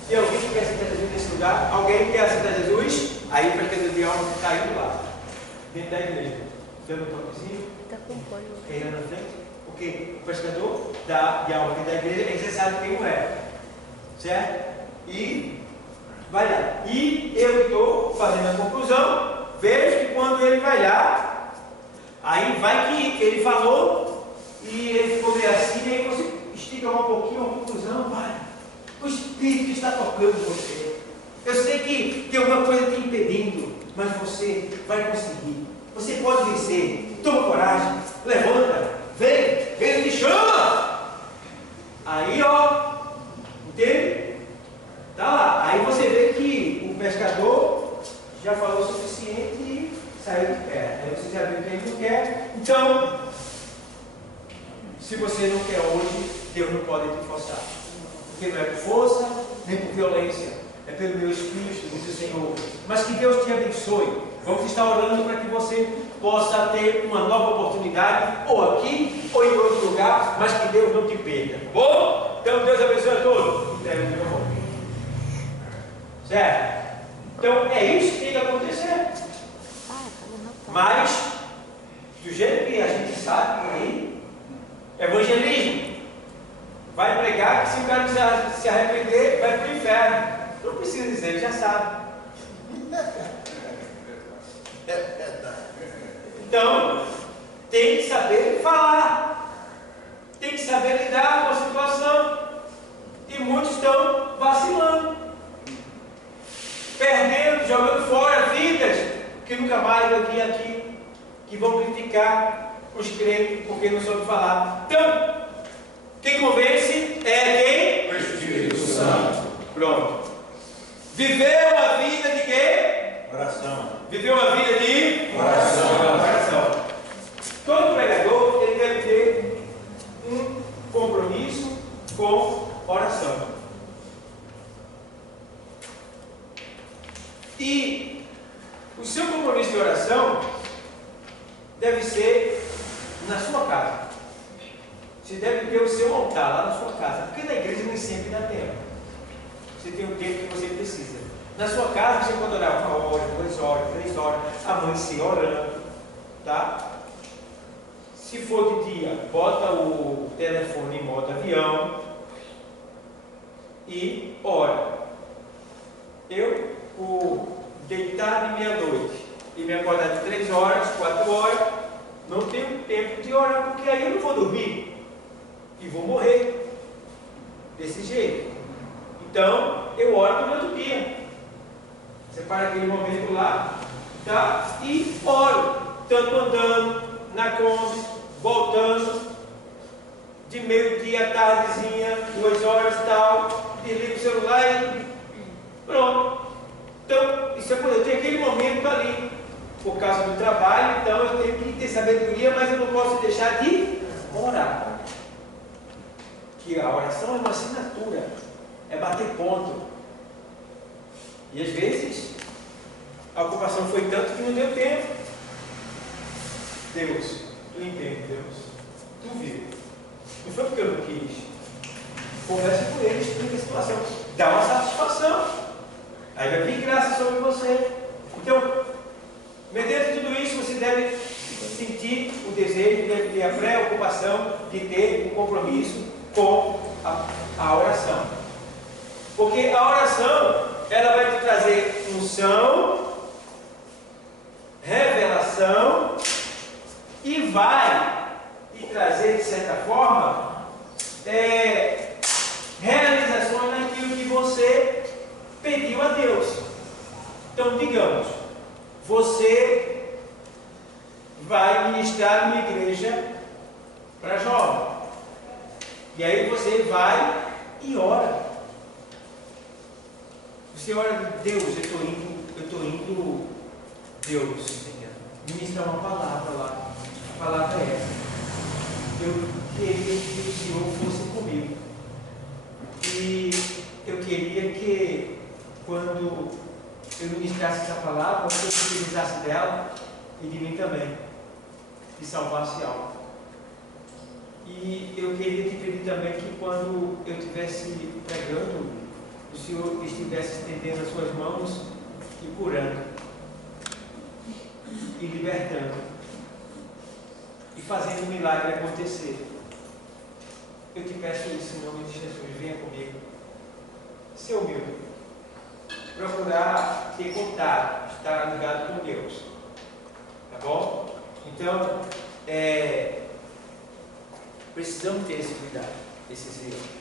Tem alguém que quer aceitar Jesus nesse lugar? Alguém que quer aceitar Jesus? Aí o pescador de alma está indo lá, dentro da igreja. Dando um toquezinho. Está com fome. Quer ir lá na frente? Porque o pescador de alma dentro da igreja, ele já sabe quem não é. Certo? E vai lá. E eu estou fazendo a conclusão. Vejo que quando ele vai lá, aí vai que ele falou e ele ficou meio assim, e aí você estica um pouquinho a conclusão, vai. O Espírito está tocando você. Eu sei que tem alguma coisa te impedindo, mas você vai conseguir. Você pode vencer. Toma coragem, levanta, vem, Ele te chama. Aí, ó, entende? Tá lá. Aí você vê que o pescador já falou o suficiente e saiu de perto. Aí você já viu que ele não quer. Então, se você não quer hoje, Deus não pode te forçar. Porque não é por força, nem por violência. É pelo meu Espírito, diz o Senhor. Mas que Deus te abençoe. Vamos estar orando para que você possa ter uma nova oportunidade, ou aqui, ou em outro lugar, mas que Deus não te perca. Bom? Então Deus abençoe a todos. Certo? Então é isso que tem que acontecer. Mas, do jeito que a gente sabe por aí, evangelismo. Vai pregar que se o cara se arrepender, vai para o inferno. Não precisa dizer, ele já sabe. Então, tem que saber falar. Tem que saber lidar com a situação. E muitos estão vacilando. Perdendo, jogando fora vidas que nunca mais vão vir aqui. Que vão criticar os crentes porque não soube falar. Então, quem convence é quem? O Espírito Santo. Pronto. Viveu a vida de quê? Oração. Viveu a vida de Oração. Todo pregador ele deve ter um compromisso com oração. E o seu compromisso de oração deve ser na sua casa. Você deve ter o seu altar lá na sua casa, porque na igreja nem sempre dá tempo. Você tem o tempo que você precisa. Na sua casa você pode orar 1 hora, 2 horas, 3 horas, amanhecer orando, tá? Se for de dia, bota o telefone em modo avião e ora. Eu, por deitar de meia-noite e me acordar de 3 horas, 4 horas, não tenho tempo de orar, porque aí eu não vou dormir e vou morrer desse jeito. Então, eu oro no outro dia. Separa aquele momento lá, tá? E oro, tanto andando na Kombi, voltando, de meio-dia à tardezinha, 2 horas e tal, desligo o celular e pronto. Então, isso é quando eu tenho aquele momento ali, por causa do trabalho, então eu tenho que ter sabedoria, mas eu não posso deixar de orar. Que a oração é uma assinatura, é bater ponto. E às vezes, a ocupação foi tanto que não deu tempo. Deus, tu entende, Deus, tu viu. Não foi porque eu não quis. Conversa com ele, explica a situação, dá uma satisfação. Aí vai vir graça sobre você. Então, mediante tudo isso, você deve sentir o desejo, deve ter a preocupação de ter um compromisso com a oração. Porque a oração, ela vai te trazer unção, revelação e vai te trazer, de certa forma, realizações naquilo que você pediu a Deus. Então, digamos, você vai ministrar uma igreja para jovens. E aí você vai e ora. Você ora, Deus, eu estou indo, Deus, ministrar uma palavra lá. A palavra é essa. Eu queria que o Senhor fosse comigo. E eu queria que, quando eu ministrasse essa palavra, você utilizasse dela e de mim também, e salvasse algo. E eu queria te pedir também que, quando eu estivesse pregando, o Senhor estivesse estendendo as suas mãos e curando, e libertando, e fazendo o milagre acontecer. Eu te peço isso em nome de Jesus, venha comigo. Ser humilde, procurar ter contato, estar ligado com Deus, tá bom? Então, precisamos ter esse cuidado, esse zelo.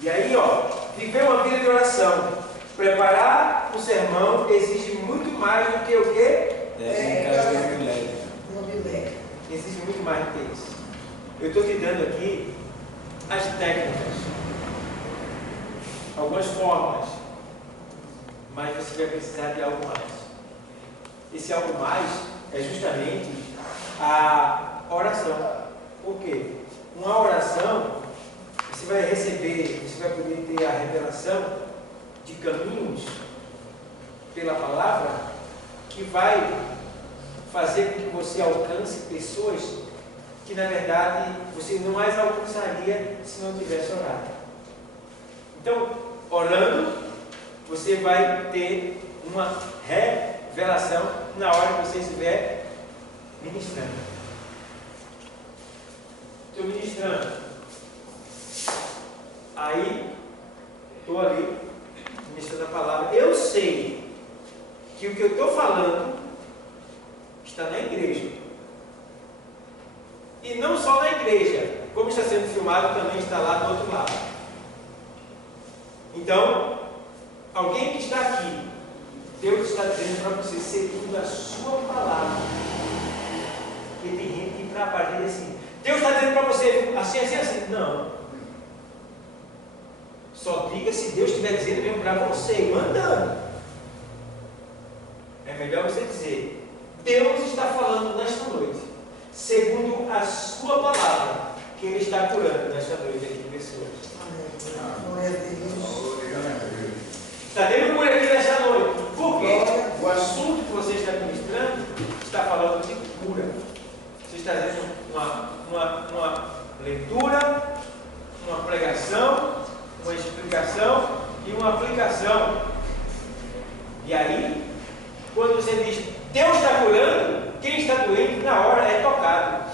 E aí, viver uma vida de oração, preparar o sermão exige muito mais do que o quê? Exige muito mais do que isso. Eu estou te dando aqui as técnicas, algumas formas, mas você vai precisar de algo mais. Esse algo mais é justamente a oração. Por quê? Uma oração, você vai receber, você vai poder ter a revelação de caminhos pela palavra que vai fazer com que você alcance pessoas que, na verdade, você não mais alcançaria se não tivesse orado. Então, orando, você vai ter uma revelação na hora que você estiver ministrando. Estou ministrando. Aí, estou ali, ministrando a palavra. Eu sei que o que eu estou falando está na igreja. E não só na igreja, como está sendo filmado, também está lá do outro lado. Então, alguém que está aqui, Deus está dizendo para você, segundo a sua palavra. Porque tem gente que para a partir assim, Deus está dizendo para você assim, assim, assim. Não. Só diga se Deus estiver dizendo mesmo para você, mandando. É melhor você dizer, Deus está falando nesta noite, segundo a sua palavra, que Ele está curando nesta noite aqui pessoas. Está tendo cura aqui nesta noite. Por quê? O assunto que você está ministrando está falando de cura. Você está dando uma leitura, uma pregação, uma explicação e uma aplicação. E aí, quando você diz Deus está curando, quem está doente na hora é tocado.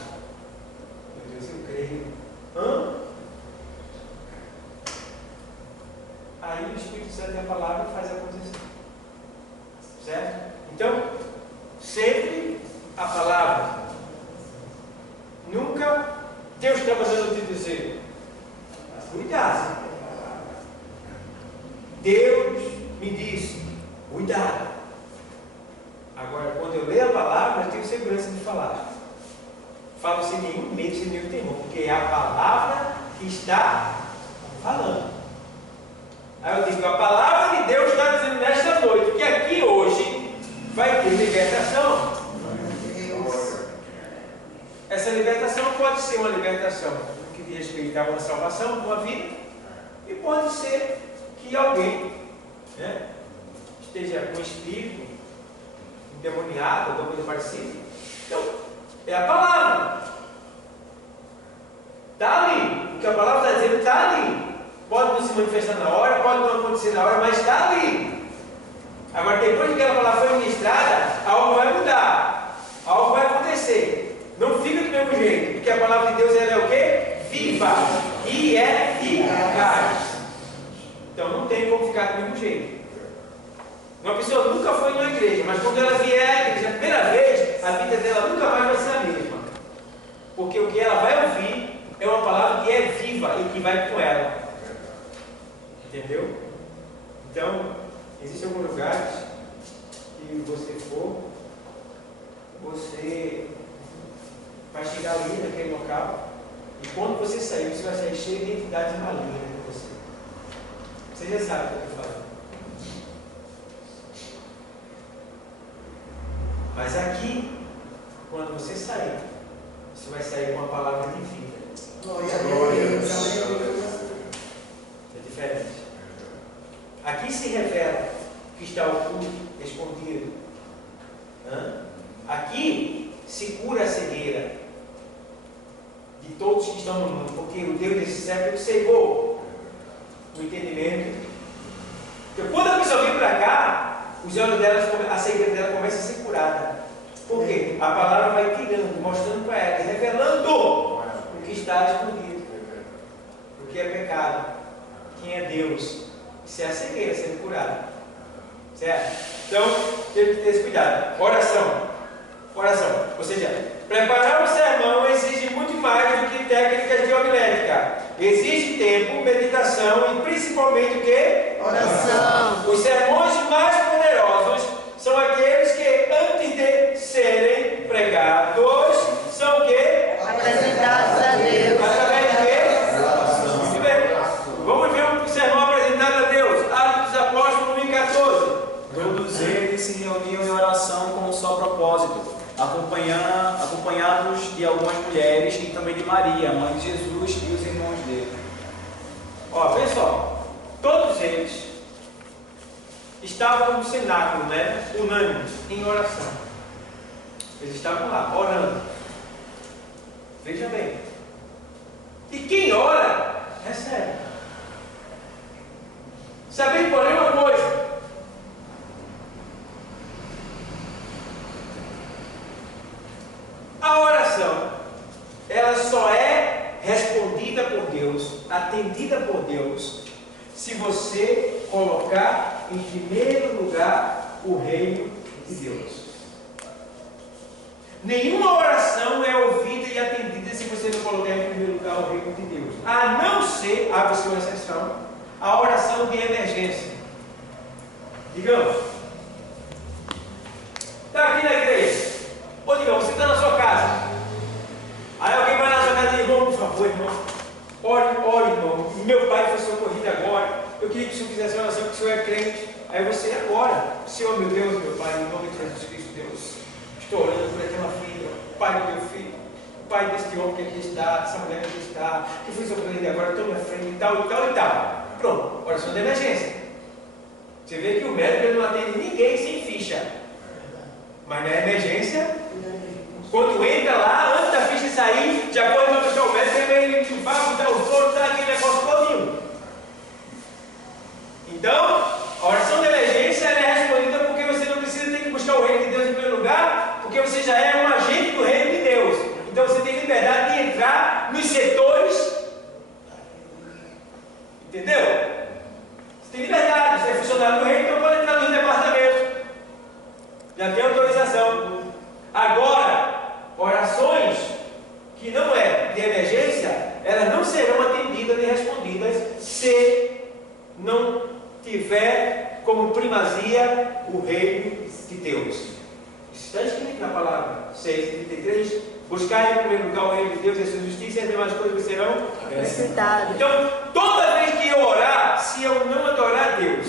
Deus está mandando te dizer: cuidado. Deus me disse: cuidado. Agora, quando eu leio a palavra, eu tenho segurança de falar. Falo sem nenhum medo, sem nenhum temor, porque é a palavra que está falando. Aí eu digo: a palavra de Deus está dizendo nesta noite que aqui hoje vai ter libertação. Essa libertação pode ser uma libertação que diz respeito a uma salvação, uma vida, e pode ser que alguém, né, esteja com espírito endemoniado, alguma coisa parecida. Então, é a palavra. Está ali. O que a palavra está dizendo está ali. Pode não se manifestar na hora, pode não acontecer na hora, mas está ali. Agora, depois que aquela palavra foi ministrada, algo vai mudar. Algo vai acontecer. Não fica do mesmo jeito, porque a palavra de Deus ela é o quê? Viva e é eficaz. Então não tem como ficar do mesmo jeito. Uma pessoa nunca foi numa igreja, mas quando ela vier à igreja a primeira vez, a vida dela nunca mais vai ser a mesma. Porque o que ela vai ouvir é uma palavra que é viva e que vai com ela. Entendeu? Então, existem alguns lugares que você for, você vai chegar ali naquele local, e quando você sair, você vai sair cheio de entidades malignas com você. Você já sabe o que eu estou falando. Mas aqui, quando você sair, você vai sair com uma palavra de vida. Glória a Deus. É diferente. Aqui se revela que está oculto, escondido. Aqui se cura a cegueira de todos que estão no mundo, porque o Deus desse século cegou o entendimento. Porque quando a pessoa vem para cá, os olhos dela, a cegueira dela começa a ser curada. Por quê? A palavra vai tirando, mostrando para ela, revelando o que está escondido, o que é pecado, quem é Deus. Isso é a cegueira sendo curada. Certo? Então, temos que ter esse cuidado. Oração. Oração. Ou seja, preparar o sermão exige muito mais do que técnicas de homilética. Exige tempo, meditação e principalmente o quê? Oração. Os sermões mais poderosos são aqueles que, antes de serem pregados, são o quê? Apresentados a Deus. Através de quê? Muito bem. Vamos ver um sermão apresentado a Deus. Atos dos Apóstolos 1:14. Todos eles se reuniam em oração com um só propósito, acompanhados de algumas mulheres e também de Maria, mãe de Jesus, e os irmãos dele. Ó, vê só. Todos eles estavam no cenáculo, né? Unânimes, em oração. Eles estavam lá, orando. Veja bem. E quem ora, recebe. Sabem, porém, uma coisa. A oração, ela só é respondida por Deus, atendida por Deus, se você colocar em primeiro lugar o reino de Deus. Nenhuma oração é ouvida e atendida se você não colocar em primeiro lugar o reino de Deus. A não ser, abre-se uma exceção, a oração de emergência. Digamos, está aqui na igreja. Ou digamos, você está na sua casa. Aí alguém vai na sua casa e diz: irmão, por favor, irmão, ore, irmão. Meu pai foi socorrido agora. Eu queria que o senhor fizesse uma oração, que o senhor é crente. Aí você agora: Senhor, meu Deus, meu pai, em nome de Jesus Cristo, Deus, estou orando por aquela filha, o pai do meu filho, o pai deste homem que aqui está, dessa mulher que aqui está, que foi socorrido agora, estou na frente e tal, e tal, e tal. Pronto, oração de emergência. Você vê que o médico ele não atende ninguém sem ficha. Mas na emergência, quando entra lá, antes da ficha sair, já pode ir buscar o médico, ele enxuvar, botar o soro, dar aquele negócio todinho. Então, a oração de emergência é respondida porque você não precisa ter que buscar o reino de Deus em primeiro lugar, porque você já é um agente do reino de Deus. Então você tem liberdade de entrar nos setores. Entendeu? Você tem liberdade, você é funcionário do reino, então pode entrar nos departamentos. Já tem autorização. Agora, orações que não é Deus. Isso está escrito na palavra 6:33. Buscar em primeiro lugar o reino de Deus e a sua justiça, e as demais coisas que serão Acrescentado. Então, toda vez que eu orar, se eu não adorar a Deus,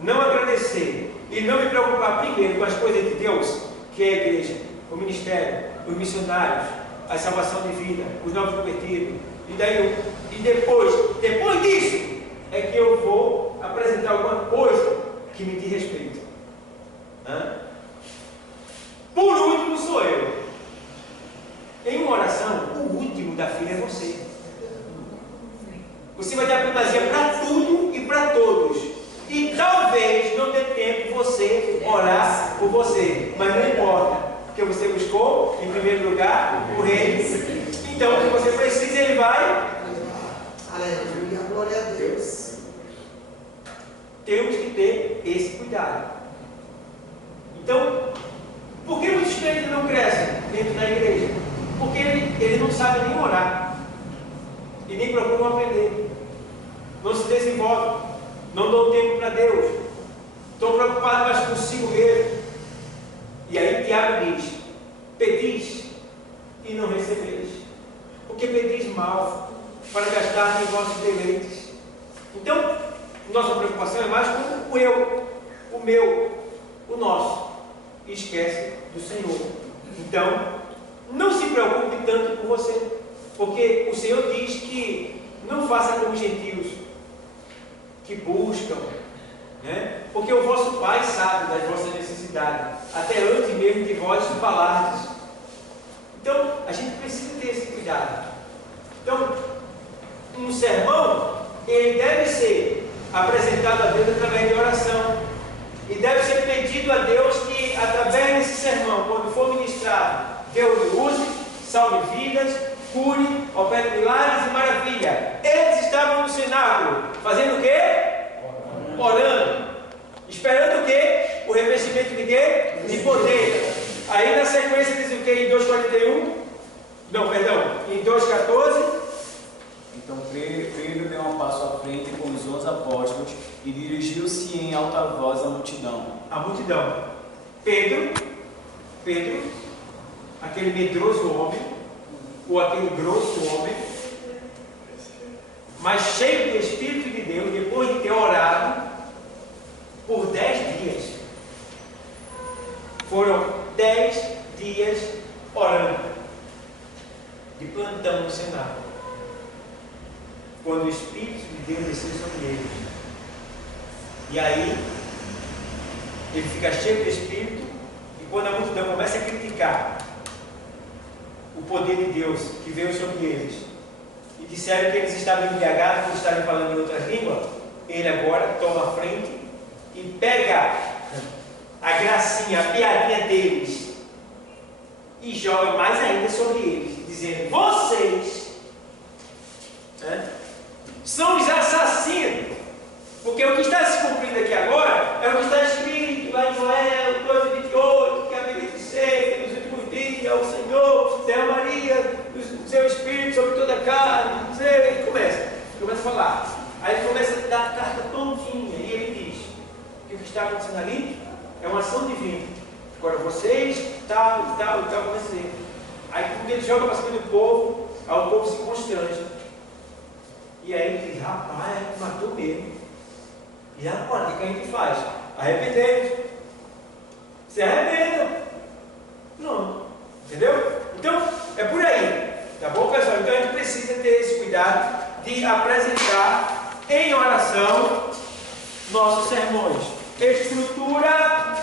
não agradecer e não me preocupar primeiro com as coisas de Deus, que é a igreja, o ministério, os missionários, a salvação de vida, os novos convertidos, e depois disso, é que eu vou apresentar alguma coisa que me diz respeito. Por último sou eu. Em uma oração, o último da fila é você. Você vai dar primazia para tudo e para todos. E talvez não dê tempo você orar por você. Mas não importa. Porque você buscou, em primeiro lugar, o reino. Então, o que você precisa, ele vai. Aleluia, glória a Deus. Temos que ter esse cuidado. Então, por que muitos crentes não crescem dentro da igreja? Porque ele não sabe nem orar. E nem procuram aprender. Não se desenvolve. Não dão tempo para Deus. Estão preocupados mais consigo mesmo. E aí Tiago diz: pedis e não recebeis. Porque pedis mal, para gastar em vossos deleites. Então, nossa preocupação é mais com o eu, o meu, o nosso. E esquece do Senhor. Então, não se preocupe tanto com você. Porque o Senhor diz que não faça como os gentios, que buscam, né? Porque o vosso Pai sabe das vossas necessidades, até antes mesmo de vós falardes. Então, a gente precisa ter esse cuidado. Então, um sermão, ele deve ser apresentado a Deus através de oração. E deve ser pedido a Deus que, através desse sermão, quando for ministrado, Deus lhe use, salve vidas, cure, opere milagres e maravilha. Eles estavam no cenáculo, fazendo o quê? Orando. Esperando o quê? O revestimento de quê? De poder. Aí na sequência diz o quê? Em 2:41? Não, perdão. Em 2:14. Então Pedro deu um passo à frente com os 11 apóstolos e dirigiu-se em alta voz à multidão. A multidão. Pedro, aquele medroso homem, ou aquele grosso homem, mas cheio do Espírito de Deus, depois de ter orado por 10 dias. Foram 10 dias orando, de plantão no cenáculo, quando o Espírito de Deus desceu sobre eles. E aí, ele fica cheio do Espírito, e quando a multidão começa a criticar o poder de Deus que veio sobre eles, e disseram que eles estavam embriagados por estarem falando em outras línguas, ele agora toma a frente e pega a gracinha, a piadinha deles e joga mais ainda sobre eles, dizendo: vocês são os assassinos, porque o que está se cumprindo aqui agora é o que está escrito lá em Joel 2:28, que a Bíblia diz que nos últimos dias o Senhor derramaria o seu Espírito sobre toda a carne. Ele começa a falar. Aí ele começa a dar a carta todinha e ele diz que o que está acontecendo ali é uma ação divina. Agora vocês, tal, começa a dizer. Aí quando ele joga para cima do povo, aí o povo se constrange. E aí ele diz: rapaz, matou mesmo. E agora, o que a gente faz? Arrependemos. Se arrependam. Pronto. Entendeu? Então, é por aí. Tá bom, pessoal? Então a gente precisa ter esse cuidado de apresentar em oração nossos sermões. Estrutura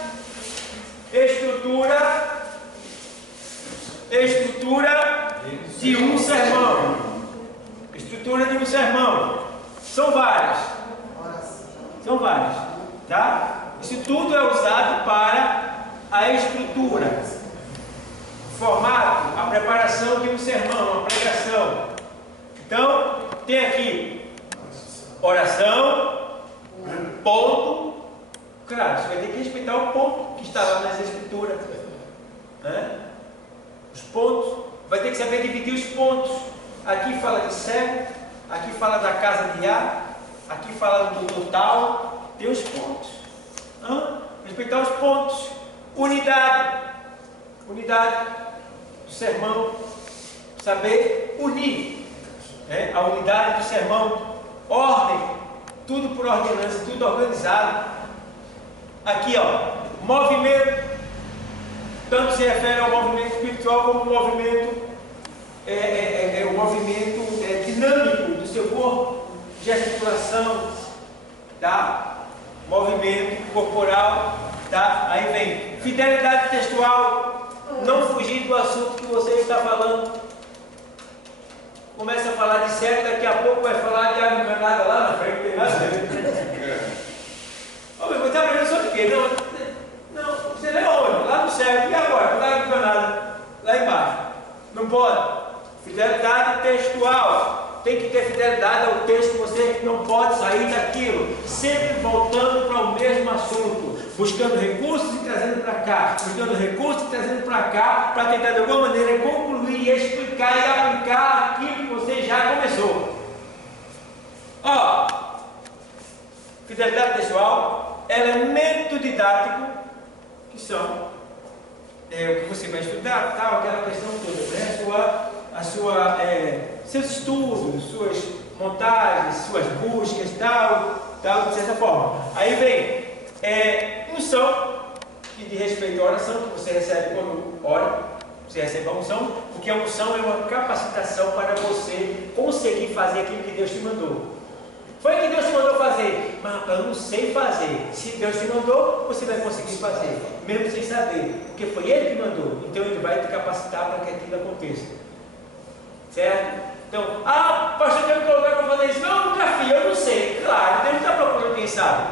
de um sermão. Estrutura de um sermão. São várias. Tá? Isso tudo é usado para a estrutura. O formato, a preparação de um sermão, uma pregação. Então, tem aqui oração, ponto. Claro, você vai ter que respeitar o ponto que está lá nessa escritura. Né? Os pontos, vai ter que saber dividir os pontos. Aqui fala de cego, aqui fala da casa de Á, aqui fala do total. Tem os pontos. Respeitar os pontos. Unidade do sermão, saber unir, né? A unidade do sermão, ordem, tudo por ordenança, tudo organizado. Aqui, ó, movimento, tanto se refere ao movimento espiritual como o movimento dinâmico do seu corpo, gesticulação, tá? Movimento corporal, tá? Aí vem fidelidade textual, não fugir do assunto que você está falando. Começa a falar de cego, daqui a pouco vai falar de água encanada lá na frente, tem nada a ver. Ô, meu, você está aprendendo sobre o quê? Não, você lê onde? Lá no cego, e agora? Lá água encanada, lá embaixo. Não pode. Fidelidade textual. Tem que ter fidelidade ao texto, você não pode sair daquilo. Sempre voltando para o mesmo assunto. Buscando recursos e trazendo para cá. Buscando recursos e trazendo para cá. Para tentar de alguma maneira concluir, explicar e aplicar aquilo que você já começou. Ó, fidelidade textual, elemento didático, que são o que você vai estudar, tal, aquela questão toda, né? Seus estudos, suas montagens, suas buscas, tal, de certa forma. Aí vem unção, que diz respeito à oração, que você recebe quando ora, você recebe a unção, porque a unção é uma capacitação para você conseguir fazer aquilo que Deus te mandou. Foi que Deus te mandou fazer, mas eu não sei fazer. Se Deus te mandou, você vai conseguir fazer, mesmo sem saber, porque foi Ele que mandou. Então Ele vai te capacitar para que aquilo aconteça. Certo? Então, pastor, tem um lugar para fazer isso? Não, eu nunca fiz, eu não sei. Claro, Deus está procurando quem sabe.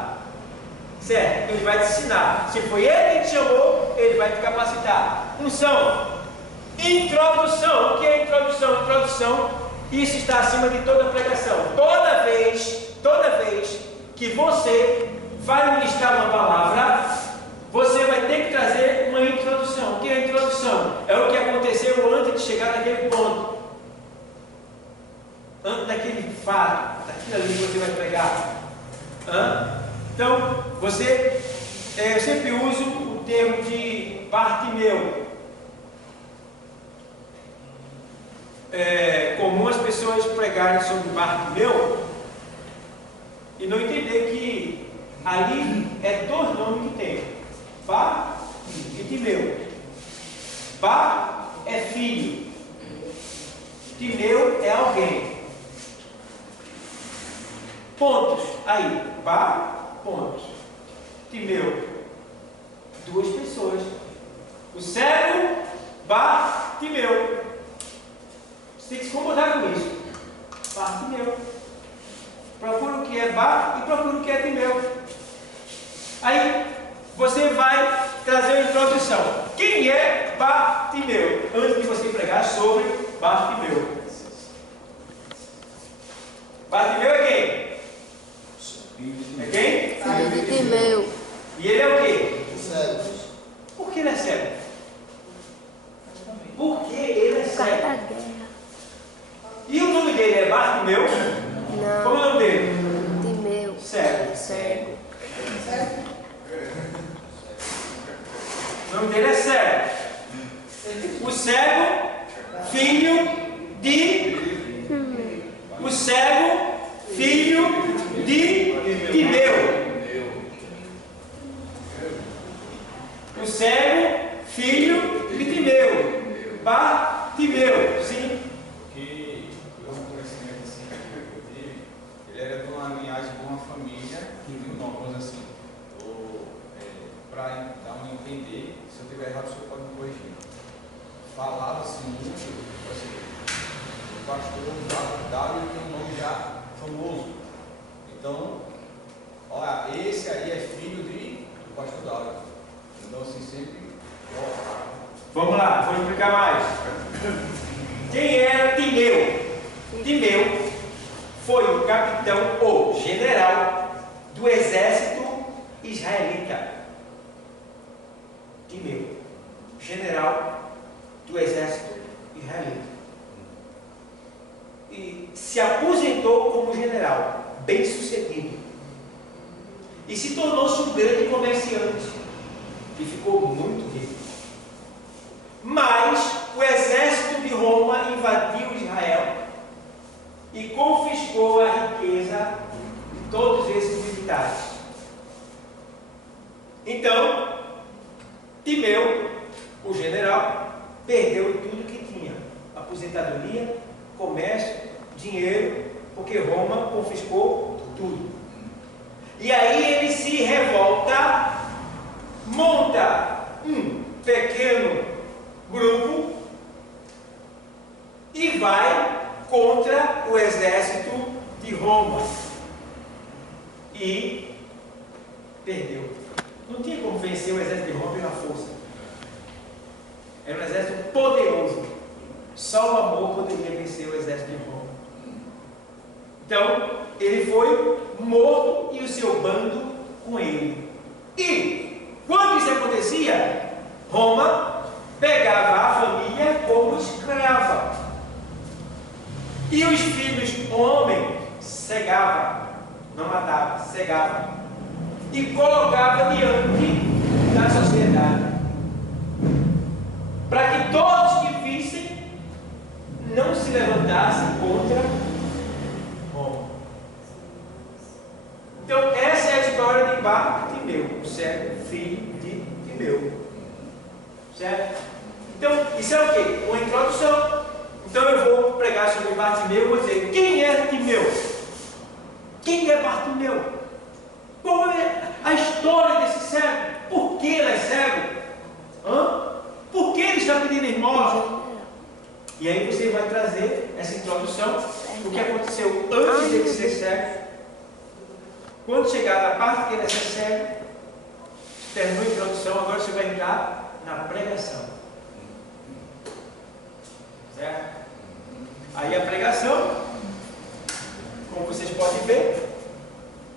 Certo? Ele vai te ensinar. Se foi Ele que te chamou, Ele vai te capacitar. Unção. Introdução. O que é introdução? Introdução, isso está acima de toda pregação. Toda vez que você vai ministrar uma palavra, você vai ter que trazer uma introdução. O que é a introdução? É o que aconteceu antes de chegar naquele ponto. Antes daquele fato, daquilo ali que você vai pregar. Então, eu sempre uso o termo de Bartimeu. É comum as pessoas pregarem sobre Bartimeu e não entender que ali é dois nomes que tem: Bar e Timeu. Bar é filho, Timeu é alguém. Pontos. Aí, Bar, pontos. Timeu, duas pessoas. O cego, Bar, Timeu. Você tem que se comportar com isso. Bar, Timeu. Procura o que é Bar e procura o que é Timeu. Aí, você vai trazer uma introdução. Quem é Bartimeu? Antes de você pregar sobre Bartimeu. Bartimeu é quem? É quem? Filho de Timeu. E ele é o quê? Cego. Por que ele é cego? Porque ele é Por causa da cego. guerra. E o nome dele é Bartimeu? Não. Como é o nome dele? Timeu. Cego. Cego. O nome dele é cego. O cego, filho de. O cego, filho de Timeu. O cego, filho de Timeu. Bartimeu, sim. Que eu conhecimento assim que eu tive, ele era de uma linhagem de uma família, vamos assim, para dar um entender, se eu estiver errado, o senhor pode me corrigir. Falava-se muito, assim, o pastor Dário tem um nome já famoso. Então, olha, esse aí é filho do pastor Dário. Então, assim, sempre. Vamos lá, vou explicar mais. Quem era Timeu? Timeu foi o capitão ou general do exército israelita. Timeu, general do exército israelita. E se aposentou como general, bem sucedido. E se tornou-se um grande comerciante. e ficou muito rico. Mas o exército de Roma invadiu Israel e confiscou a riqueza de todos esses militares. Então, Timeu, o general, perdeu tudo que tinha: aposentadoria, comércio, dinheiro, porque Roma confiscou tudo. E aí ele se revolta, monta um pequeno grupo e vai contra o exército de Roma. E perdeu. Não tinha como vencer o exército de Roma pela força. Era um exército poderoso. Só o amor poderia vencer o exército de Roma. Então, ele foi morto e o seu bando com ele. E, quando isso acontecia, Roma pegava a família como escrava. E os filhos homens cegava, não matava, cegava. E colocava diante da sociedade. Para que todos que vissem não se levantassem contra Roma. Então, essa é a história de Bartimeu, o cego, filho de Timeu. Certo? Então, isso é o quê? Uma introdução. Então, eu vou pregar sobre Bartimeu e vou dizer: quem é Timeu? Quem é Bartimeu? Qual é a história desse cego? Por que ele é cego? Por que ele está pedindo esmola? E aí você vai trazer essa introdução do que aconteceu antes dele ser cego. Quando chegar na parte que ele é cego, terminou a introdução, agora você vai entrar na pregação. Certo? Aí a pregação, como vocês podem ver,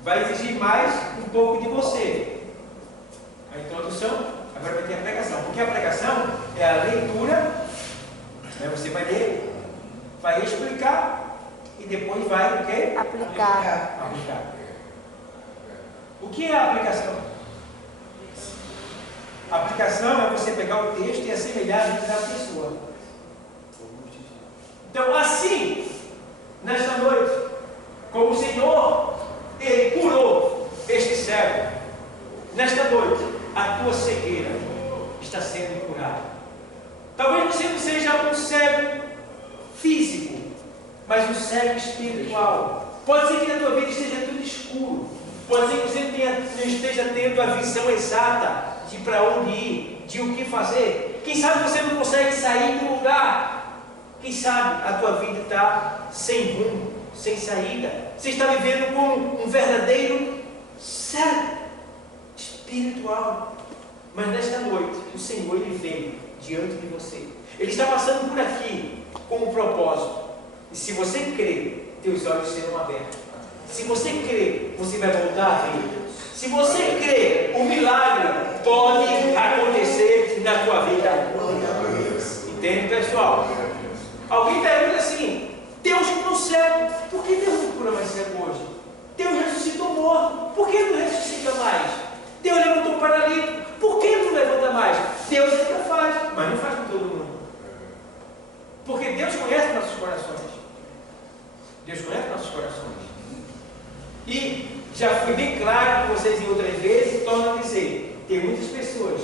vai exigir mais um pouco de você. A introdução, agora vai ter a pregação. Porque a pregação é a leitura, você vai ler, vai explicar e depois vai o quê? Aplicar. Aplicar. O que é a aplicação? A aplicação é você pegar o texto e assemelhar a vida da pessoa. Então, assim, nesta noite, como o Senhor, Ele curou este cego, nesta noite, a tua cegueira está sendo curada. Talvez você não seja um cego físico, mas um cego espiritual. Pode ser que na tua vida esteja tudo escuro. Pode ser que você não esteja tendo a visão exata de para onde ir, de o que fazer. Quem sabe você não consegue sair do lugar. Quem sabe a tua vida está sem rumo, sem saída. Você está vivendo como um verdadeiro cego espiritual. Mas nesta noite, o Senhor, Ele veio diante de você. Ele está passando por aqui com um propósito. E se você crer, teus olhos serão abertos. Se você crer, você vai voltar a ver. Se você crer, o milagre pode acontecer na tua vida. Entende, pessoal? Alguém pergunta assim: Deus curou cego, por que Deus não cura mais cego hoje? Deus ressuscitou morto, por que não ressuscita mais? Deus levantou paralítico, por que não levanta mais? Deus ainda faz, mas não faz com todo mundo. Porque Deus conhece nossos corações. Deus conhece nossos corações. E já fui bem claro com vocês em outras vezes, e torno a dizer: tem muitas pessoas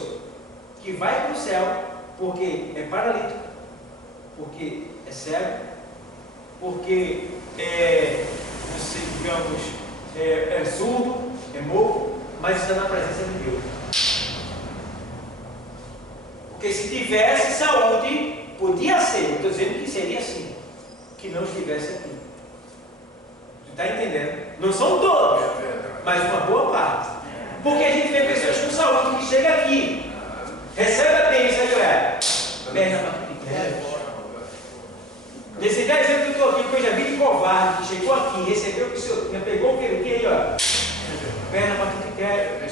que vai para o céu porque é paralítico, porque é cego, porque é surdo, é morto, mas está na presença de Deus. Porque se tivesse saúde, podia ser, eu estou dizendo que seria assim, que não estivesse aqui. Está entendendo? Não são todos, mas uma boa parte. Porque a gente vê pessoas com saúde que chegam aqui, recebe a bênção e olha, nesse 10 anos que eu estou aqui, que eu já vi de covarde, que chegou aqui, recebeu o que o senhor tinha, pegou o que ele tinha aí, ó, perna para que quer.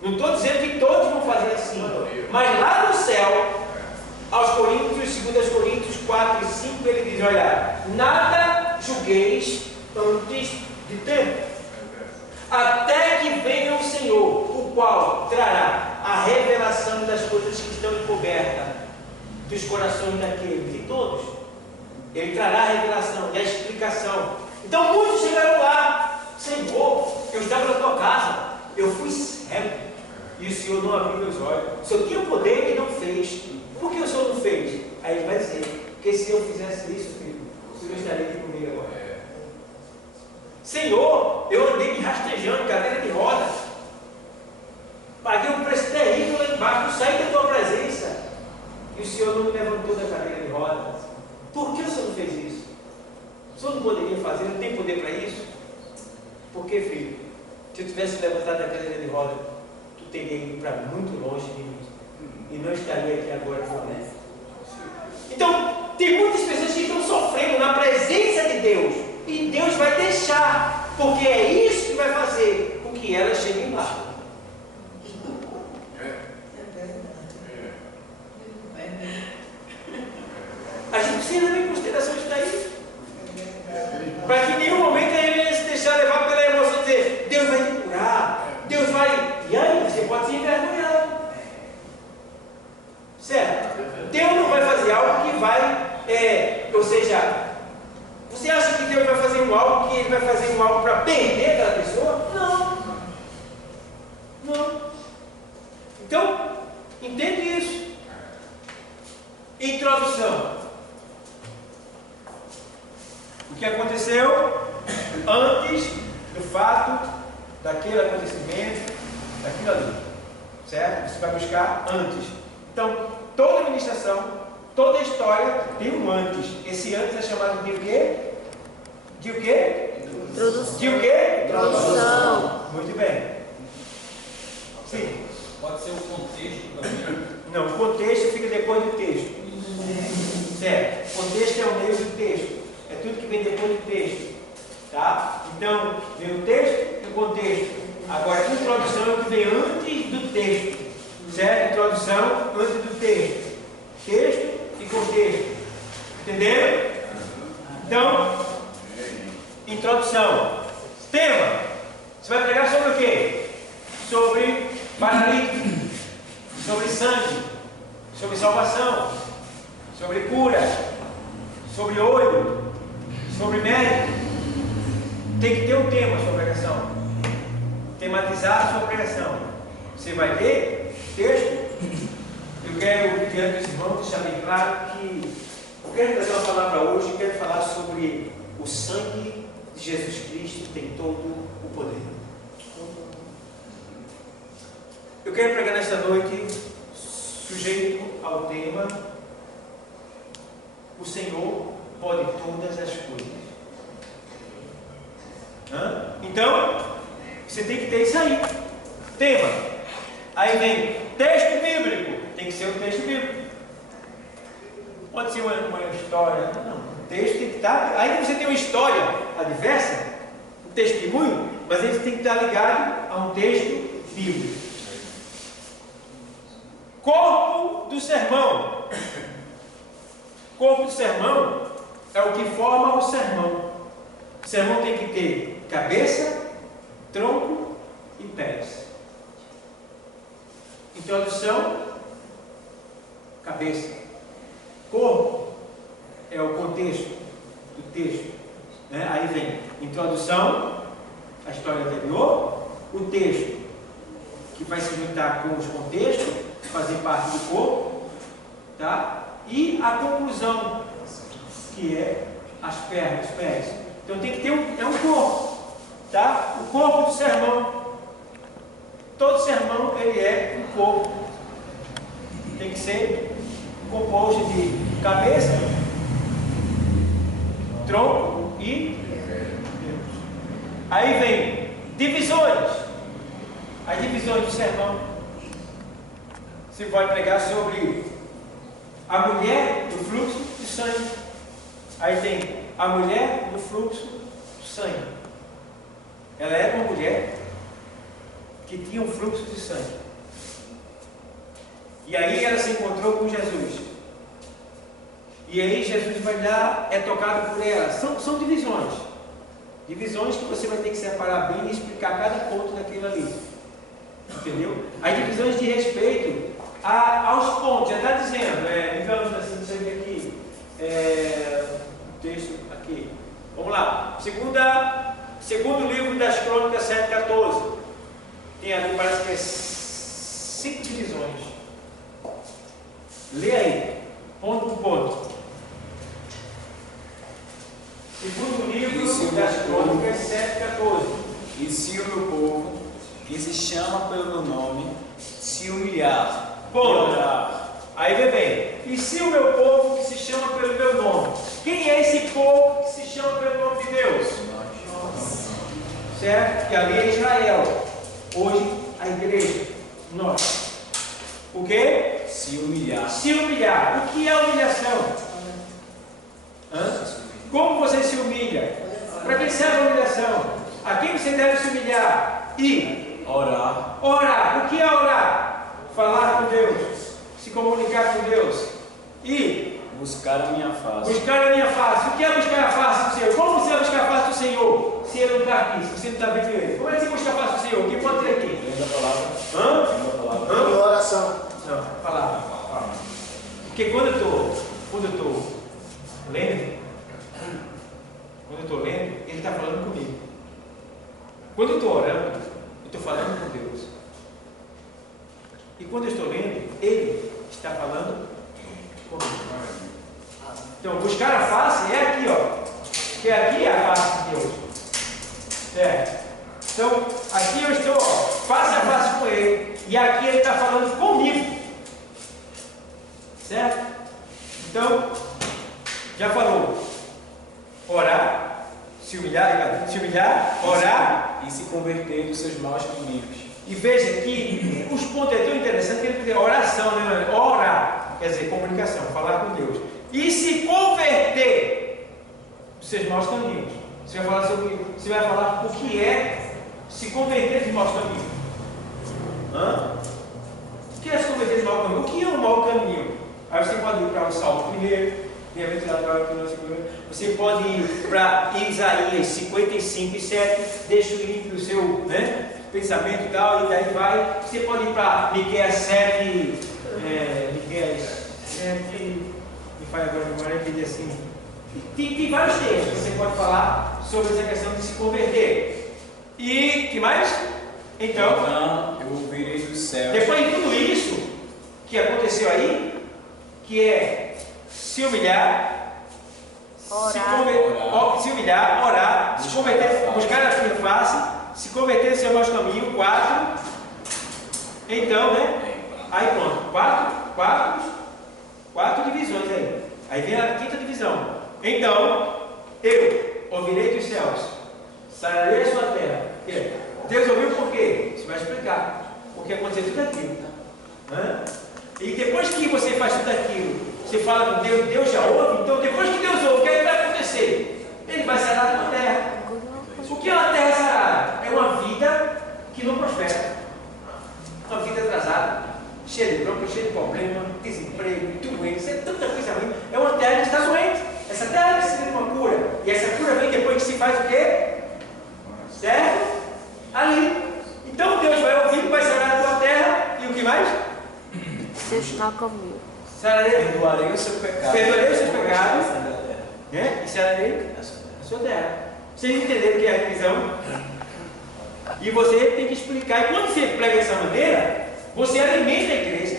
Não estou dizendo que todos vão fazer assim, mas lá no céu, aos Coríntios, 2 Coríntios 4 e 5, ele diz: olha, nada julgueis antes de tempo, até que venha o Senhor, o qual trará a revelação das coisas que estão encobertas dos corações daqueles, de todos. Ele trará a revelação e a explicação. Então muitos chegaram lá: Senhor, eu estava na tua casa, eu fui cego e o Senhor não abriu meus olhos. O Senhor tinha poder e não fez. Por que o Senhor não fez? Aí ele vai dizer: porque se eu fizesse isso, filho, o Senhor estaria aqui comigo agora. Senhor, eu andei me rastejando, cadeira de rodas, paguei um preço terrível lá embaixo, não saí da tua presença, e o Senhor não me levantou da cadeira de rodas. Por que o Senhor não fez isso? O Senhor não poderia fazer? Não tem poder para isso? Por que, filho? Se eu tivesse levantado da cadeira de rodas, tu teria ido para muito longe de mim e não estaria aqui agora comigo. Então, tem muitas pessoas que estão sofrendo na presença de Deus, e Deus vai deixar, porque é isso que vai fazer com que elas cheguem lá. A gente precisa levar em consideração isso daí, para que em nenhum momento a gente venha se deixar levar pela emoção e dizer: Deus vai te curar, Deus vai. E aí você pode se envergonhar, certo? Deus não vai fazer algo que vai, ou seja, você acha que Deus vai fazer algo que Ele vai fazer algo para perder aquela pessoa? Não. Não. Então, entende isso. Introdução. O que aconteceu antes do fato, daquele acontecimento, daquilo ali. Certo? Você vai buscar antes. Então, toda administração, toda história tem um antes. Esse antes é chamado de o quê? De o quê? Introdução. De o quê? Introdução. Muito bem. Sim. Pode ser o contexto também. Não, o contexto fica depois do texto. Certo? O contexto é o meio do texto. É tudo que vem depois do texto. Tá? Então, vem o texto e o contexto. Agora, a introdução é o que vem antes do texto. Certo? Introdução antes do texto. Texto e contexto. Entenderam? Então, introdução. Tema. Você vai pregar sobre o quê? Sobre paralítico, sobre sangue, sobre salvação, sobre cura, sobre olho, sobre médico. Tem que ter um tema sua pregação. Tematizar a sua pregação. Você vai ler texto. Eu quero, diante desse irmão, deixar bem claro que eu quero trazer uma palavra hoje. Eu quero falar sobre o sangue de Jesus Cristo, que tem todo o poder. Eu quero pregar nesta noite, sujeito ao tema: o Senhor pode todas as coisas. Então, você tem que ter isso aí. Tema. Aí vem texto bíblico. Tem que ser um texto bíblico. Pode ser uma história. Não. O texto tem que estar. Aí você tem uma história adversa, um testemunho, mas ele tem que estar ligado a um texto bíblico. Corpo do sermão. Corpo do sermão é o que forma o sermão. O sermão tem que ter cabeça, tronco e pés. Introdução, cabeça. Corpo é o contexto do texto. Aí vem introdução, a história anterior, o texto, que vai se juntar com os contextos, fazer parte do corpo, tá? E a conclusão, que é as pernas, os pés. Então tem que ter um corpo, tá? O corpo do sermão. Todo sermão ele é um corpo. Tem que ser composto de cabeça, tronco e aí vem divisões. As divisões do sermão. Você vai pregar sobre a mulher do fluxo de sangue. Aí tem a mulher do fluxo de sangue. Ela era uma mulher que tinha um fluxo de sangue. E aí ela se encontrou com Jesus. E aí Jesus vai lá, é tocado por ela. São divisões. Divisões que você vai ter que separar bem e explicar cada ponto daquilo ali. Entendeu? As divisões de respeito aos pontos, já está dizendo, digamos assim, deixa eu ver aqui, o texto aqui, vamos lá, segundo livro das Crônicas 7,14, tem ali, parece que é 5 divisões, lê aí, ponto por ponto. Segundo livro das Crônicas 7,14. E se o meu povo, que se chama pelo meu nome, se humilhar, Ponto. e orar. Aí vem bem. E se o meu povo que se chama pelo meu nome? Quem é esse povo que se chama pelo nome de Deus? Certo? Que ali é Israel. Hoje a igreja. Nós. O quê? Se humilhar. Se humilhar. O que é humilhação? Hã? Como você se humilha? Para quem serve a humilhação? A quem você deve se humilhar? E Orar. orar. O que é orar? Falar com Deus, se comunicar com Deus e Buscar a minha face. buscar a minha face. O que é buscar a face do Senhor? Como você vai buscar a face do Senhor se Ele não está aqui, se você não está vendo Ele? Como é que você busca a face do Senhor? Quem pode ter aqui? Lendo a palavra. Hã? Lendo a palavra. Em oração. Não, palavra. Porque quando eu estou lendo, Ele está falando comigo. Quando eu estou orando, eu estou falando com Deus. E quando eu estou lendo, Ele está falando comigo. Então, buscar a face é aqui, ó. Que aqui é a face de Deus. Certo? Então, aqui eu estou, ó, face a face com Ele. E aqui Ele está falando comigo. Certo? Então, já falou. Orar, se humilhar, orar. E se converter dos seus maus caminhos. E veja que os pontos é tão interessante que ele tem oração, né? Orar, quer dizer, comunicação, falar com Deus. E se converter dos seus maus caminhos. Você vai falar o que é se converter dos maus caminhos. Hã? O que é se converter dos maus caminhos? O que é um mau caminho? Aí você pode ir para o Salmo 1, você pode ir para Isaías 55:7, deixa limpo o seu, né, pensamento e tal, e daí vai. Você pode ir para Miqueias 7, me faz agora a memória que diz assim. Tem vários textos que você pode falar sobre essa questão de se converter. E que mais? Então, eu ouvirei dos céus. depois de tudo isso que aconteceu aí, que é se humilhar, Orar. se humilhar, orar, se converter, buscar a sua face, se converter no seu mau caminho, 4. Então, né? Aí pronto, 4 divisões aí. Aí vem a 5ª divisão. Então, eu ouvirei dos céus, sararei a sua terra. Deus ouviu por quê? Você vai explicar. Porque aconteceu tudo aquilo. Hã? E depois que você faz tudo aquilo, você fala com Deus, Deus já ouve. Então, depois que Deus ouve, o que é que vai acontecer? Ele vai sarar a tua terra. O que é uma terra sarada? É uma vida que não prospera. Uma vida atrasada, cheia de bronca, cheia de problema, desemprego, doença, tanta coisa ruim. É uma terra que está doente. Essa terra precisa de uma cura. E essa cura vem depois que se faz o quê? Certo? Ali. Então Deus vai ouvir, vai sarar a tua terra. E o que mais? Seus maus caminhos. Sararei. Perdoarei o seu pecado. Perdoarei os seus pecados. Né? E sararei a sua terra. Vocês entenderam o que é a revisão? E você tem que explicar. E quando você prega dessa maneira, você alimenta a igreja.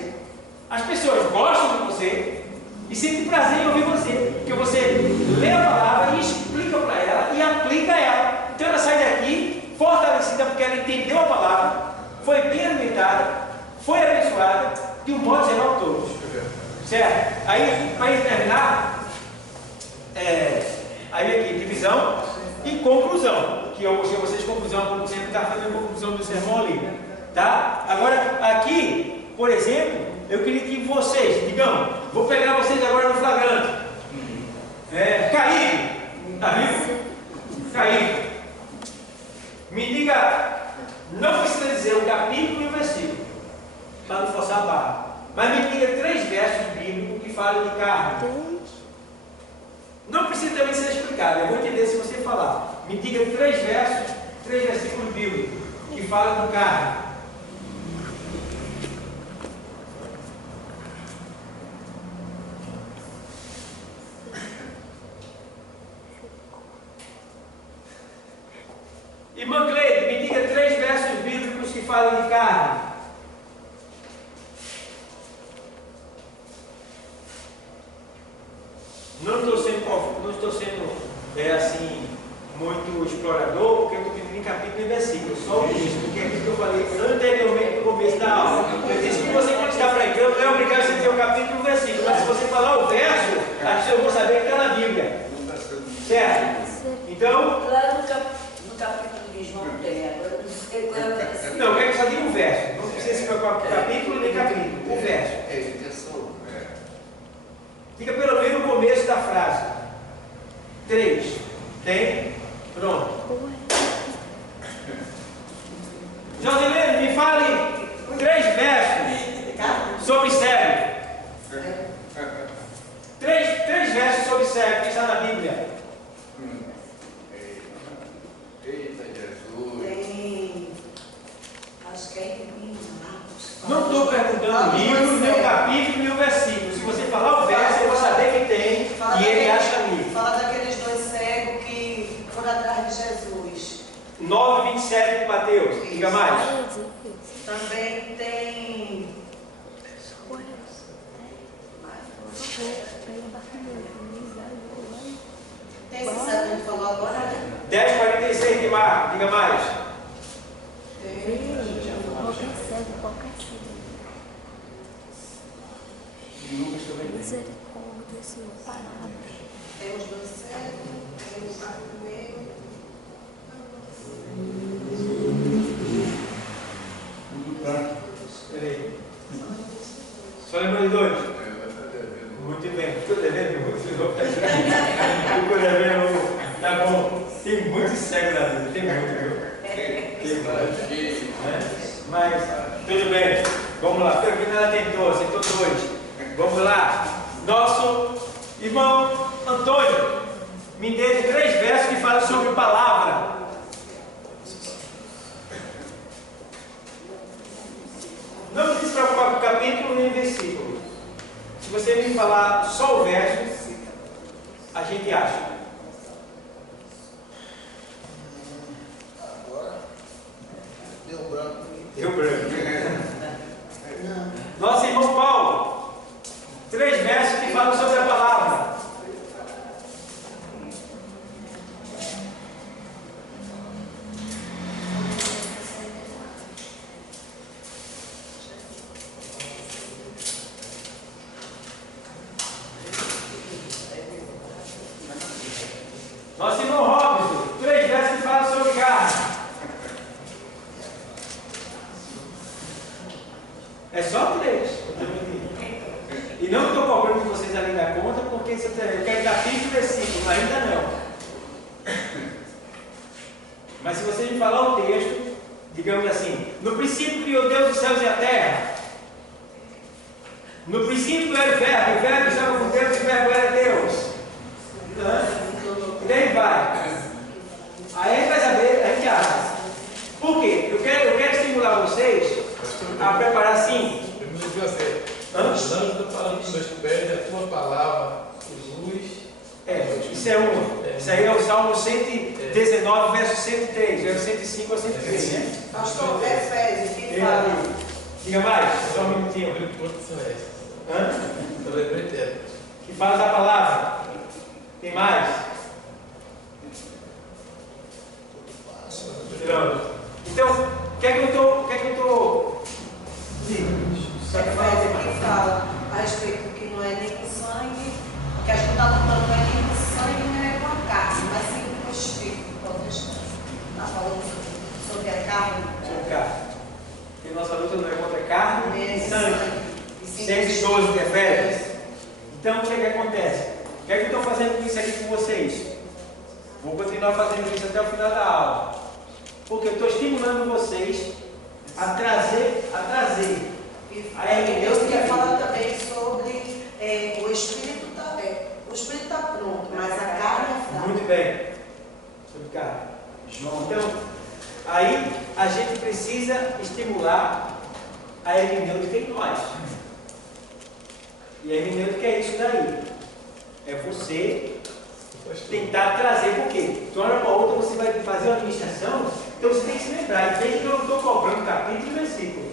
As pessoas gostam de você e sentem prazer em ouvir você. Porque você lê a palavra e explica para ela e aplica ela. Então ela sai daqui fortalecida porque ela entendeu a palavra, foi bem alimentada, foi abençoada, de um modo geral todos. Certo? Aí, para terminar, aí aqui, divisão e conclusão. Que eu mostrei a vocês conclusão, como sempre está fazendo a conclusão do sermão ali. Tá? Agora, aqui, por exemplo, eu queria que vocês, digamos, vou pegar vocês agora no flagrante. Caído, está vivo? Caído. Me diga, não precisa dizer o capítulo e o versículo, para não forçar a barra. Mas me diga 3 versos bíblicos que falam de carne. Não precisa também ser explicado, eu vou entender se você falar. Me diga 3 versos, 3 versículos bíblicos que falam de carne. fala de carne? Não estou sendo assim, muito explorador, porque eu estou pedindo em capítulo e versículo, só isso, porque é aquilo que eu falei anteriormente no começo da aula. Eu disse que você, quando está pregando, não é obrigado a você ter o capítulo e o versículo, mas se você falar o verso, eu vou saber que está na Bíblia. Certo? Então. Lá no capítulo de João tem, agora não sei qual é o versículo. Não, eu quero que só diga um verso. Não precisa se preocupar com capítulo nem capítulo. O verso. Fica pelo menos no começo da frase. 3. Tem? Pronto. Josilene, me fale 3 versos sobre cego. 3 versos sobre cego que está na Bíblia. Eita Jesus. Tem. Acho que é em Marcos. Não estou perguntando o livro, nem o capítulo, nem o versículo. Se você falar o verso, eu vou saber que tem e ele acha ali. Fala daqueles 2 cegos que foram atrás de Jesus. 9:27 de Mateus. Diga mais. Também tem. Tem esse cego que a gente falou agora, né? 10:46 de Marcos. Diga mais. Misericórdia, Senhor, palavra. Temos 2 cegos, temos Bartimeu. Peraí. Só lembrando de 2. Muito bem. Estou devendo muito. Estou devendo. Tá bom. Tem muito cego na vida. Tem muito, viu? Mas, tudo bem. Vamos lá. Pelo que ela tentou. Acertou 2. Vamos lá. Nosso irmão Antônio me deu 3 versos que falam sobre palavra. Não precisa se preocupar com o capítulo nem o versículo. Se você me falar só o verso, a gente acha. Agora, deu branco. Deu branco. Nosso irmão Paulo, 3 versos que falam sobre a palavra. Nosso irmão Robson, 3 versos que falam sobre carne. É só 3. E não estou cobrando de vocês além da conta, porque eu quero capítulo e versículo, ainda não. Mas se vocês me falar o texto, digamos assim, no princípio criou Deus os céus e a terra. No princípio era o verbo estava com Deus e o verbo era Deus. E daí vai. Aí a gente vai saber, a gente acha. Por quê? Eu quero estimular vocês a preparar assim. Antes está falando que Deus pede a tua palavra, luz. Isso é um. Isso aí é o Salmo 119, verso 103, verso 105 a 103, né? Pastor, Efésios, que fala. Diga mais, só um minutinho. Que fala da palavra. Tem mais? Então, o que é que eu estou. Efésios que fala a respeito do que não é nem com sangue, que a gente está lutando não é nem com sangue, nem é com a carne, mas sim com o espírito protestante. Está falando sobre a carne. Sobre carne. Porque nossa luta não é contra carne e sangue. E sim 112 de Efésios. Então, o que é que acontece? O que é que eu estou fazendo com isso aqui com vocês? Vou continuar fazendo isso até o final da aula. Porque eu estou estimulando vocês a trazer E Deus quer falar também sobre o espírito também. O espírito está pronto, mas a carne é fraca. Muito bem. Sobre carne. Então, aí a gente precisa estimular a hermenêutica em nós. E a hermenêutica é isso daí. É você tentar trazer, por quê? De uma hora para outra você vai fazer uma administração Então você tem que se lembrar, e veja que eu não estou cobrando capítulo e versículo.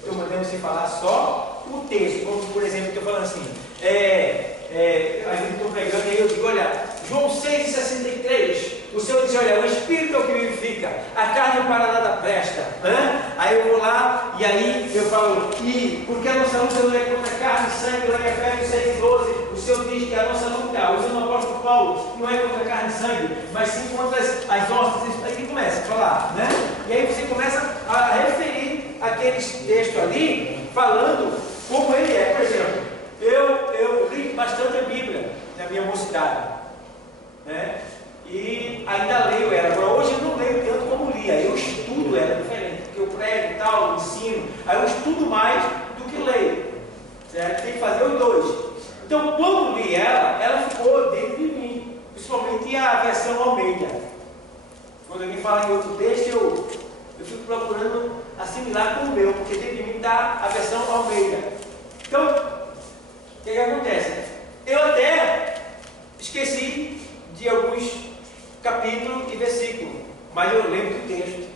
Estou mandando você falar só o texto, como por exemplo, estou falando assim, a gente estou pregando e eu digo, olha, João 6,63, o Senhor diz, olha, o Espírito é o que vivifica, a carne para nada presta. Aí eu vou lá e aí eu falo, e porque a nossa luta não é contra carne e sangue, lá em Efésios 6,12, o Senhor diz que a nossa luta, usando o apóstolo Paulo, não é contra carne e sangue, mas sim contra as hostes. Aí que começa a falar, né? E aí você começa a referir aqueles textos ali, falando como ele é. Por exemplo, eu li bastante a Bíblia na minha mocidade, né? E ainda leio ela. Agora hoje eu não leio tanto como lia, eu estudo ela diferente, porque eu prego e tal, ensino, aí eu estudo mais do que leio, certo? Tem que fazer os dois. Então quando li ela ficou dentro de mim, principalmente a versão Almeida. Quando alguém fala em outro texto, eu fico procurando assimilar com o meu, porque dentro de mim está a versão Almeida. Então, o que acontece? Eu até esqueci de alguns capítulos e versículos, mas eu lembro do texto.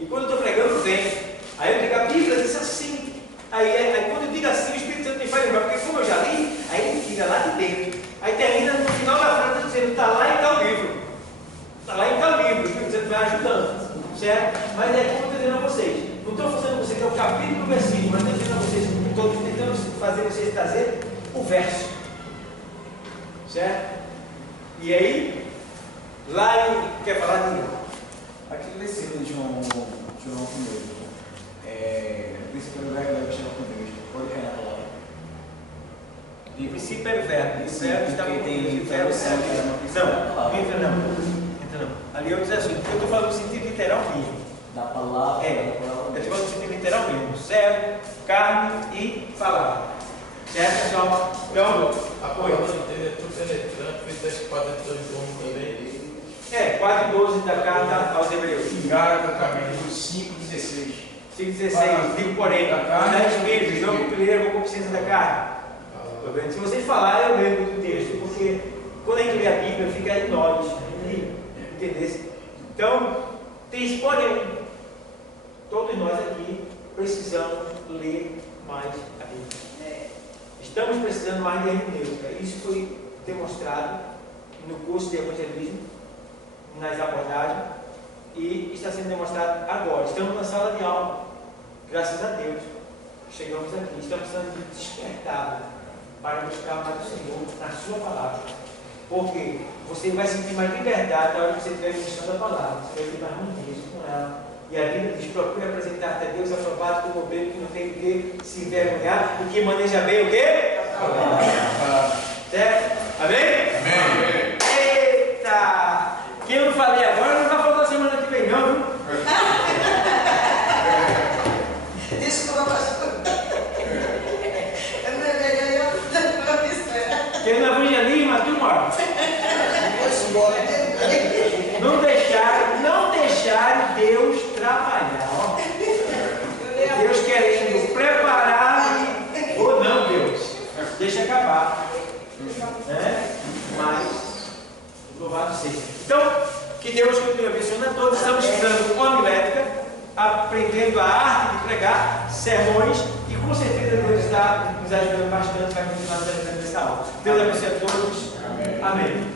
E quando eu estou pregando, vem. Aí eu digo, a Bíblia diz assim. Aí quando eu digo assim, o Espírito Santo me faz lembrar, porque como eu já li, aí ele tira lá de dentro. Aí termina no final da frase dizendo, está lá em tal livro. Está lá em tal livro, o Espírito Santo vai ajudando. Certo? Mas é como eu estou dizendo a vocês. Não estou fazendo você ter o capítulo e o versículo, mas estou dizendo a vocês, estou tentando fazer vocês trazer o verso. Certo? E aí, lá em. Quer falar de Aquele versículo de João 1, princípio verbo deve chamar com Deus. Pode cair na palavra. o princípio é o verbo. O verbo está porque tem tradução. não. Entra não. Ali eu dizer assim, porque eu estou falando no sentido literal mesmo. Da palavra. Eu estou falando no sentido literal mesmo. Servo, carne e palavra. Certo, pessoal? Então, A palavra dele é tudo penetrante, fez da espada de dois homens também. 4:12 da carta aos Hebreus. Gálatas, capítulo 5:16. 5:16, digo porém, da espírito, não cumprirei a concupiscência da carne. Tá vendo? Se vocês falarem, eu lembro do texto, porque quando a gente lê a Bíblia, fica em nós, entendeu? Então, tem esse porém. Todos nós aqui precisamos ler mais a Bíblia. Estamos precisando mais de hermenêutica. Isso foi demonstrado no curso de evangelismo, nas abordagens, e está sendo demonstrado agora. Estamos na sala de aula, graças a Deus. Chegamos aqui, estamos sendo despertados para buscar mais o Senhor na sua palavra. Porque você vai sentir mais liberdade na hora que você estiver ministrando a palavra. Você vai ter mais harmonia com ela. E a Bíblia diz: procure apresentar-te a Deus aprovado como obreiro que não tem o que se envergonhar, porque maneja bem o quê? Certo? Amém? Amém. Eita! Que eu não falei agora, não vai faltar semana que vem, não, viu? Desculpa, pastor. Eu não levei Que eu não evangelismo, mas tu mora. Não deixar Deus trabalhar. Ó. Deus querendo preparar ou não, Deus. Deixa acabar. Mas, louvado seja. Então, que Deus continue abençoando a todos. Estamos estudando homilética, aprendendo a arte de pregar sermões, e com certeza Deus está nos ajudando bastante, vai continuar nos ajudando nessa aula. Deus abençoe a todos. Amém.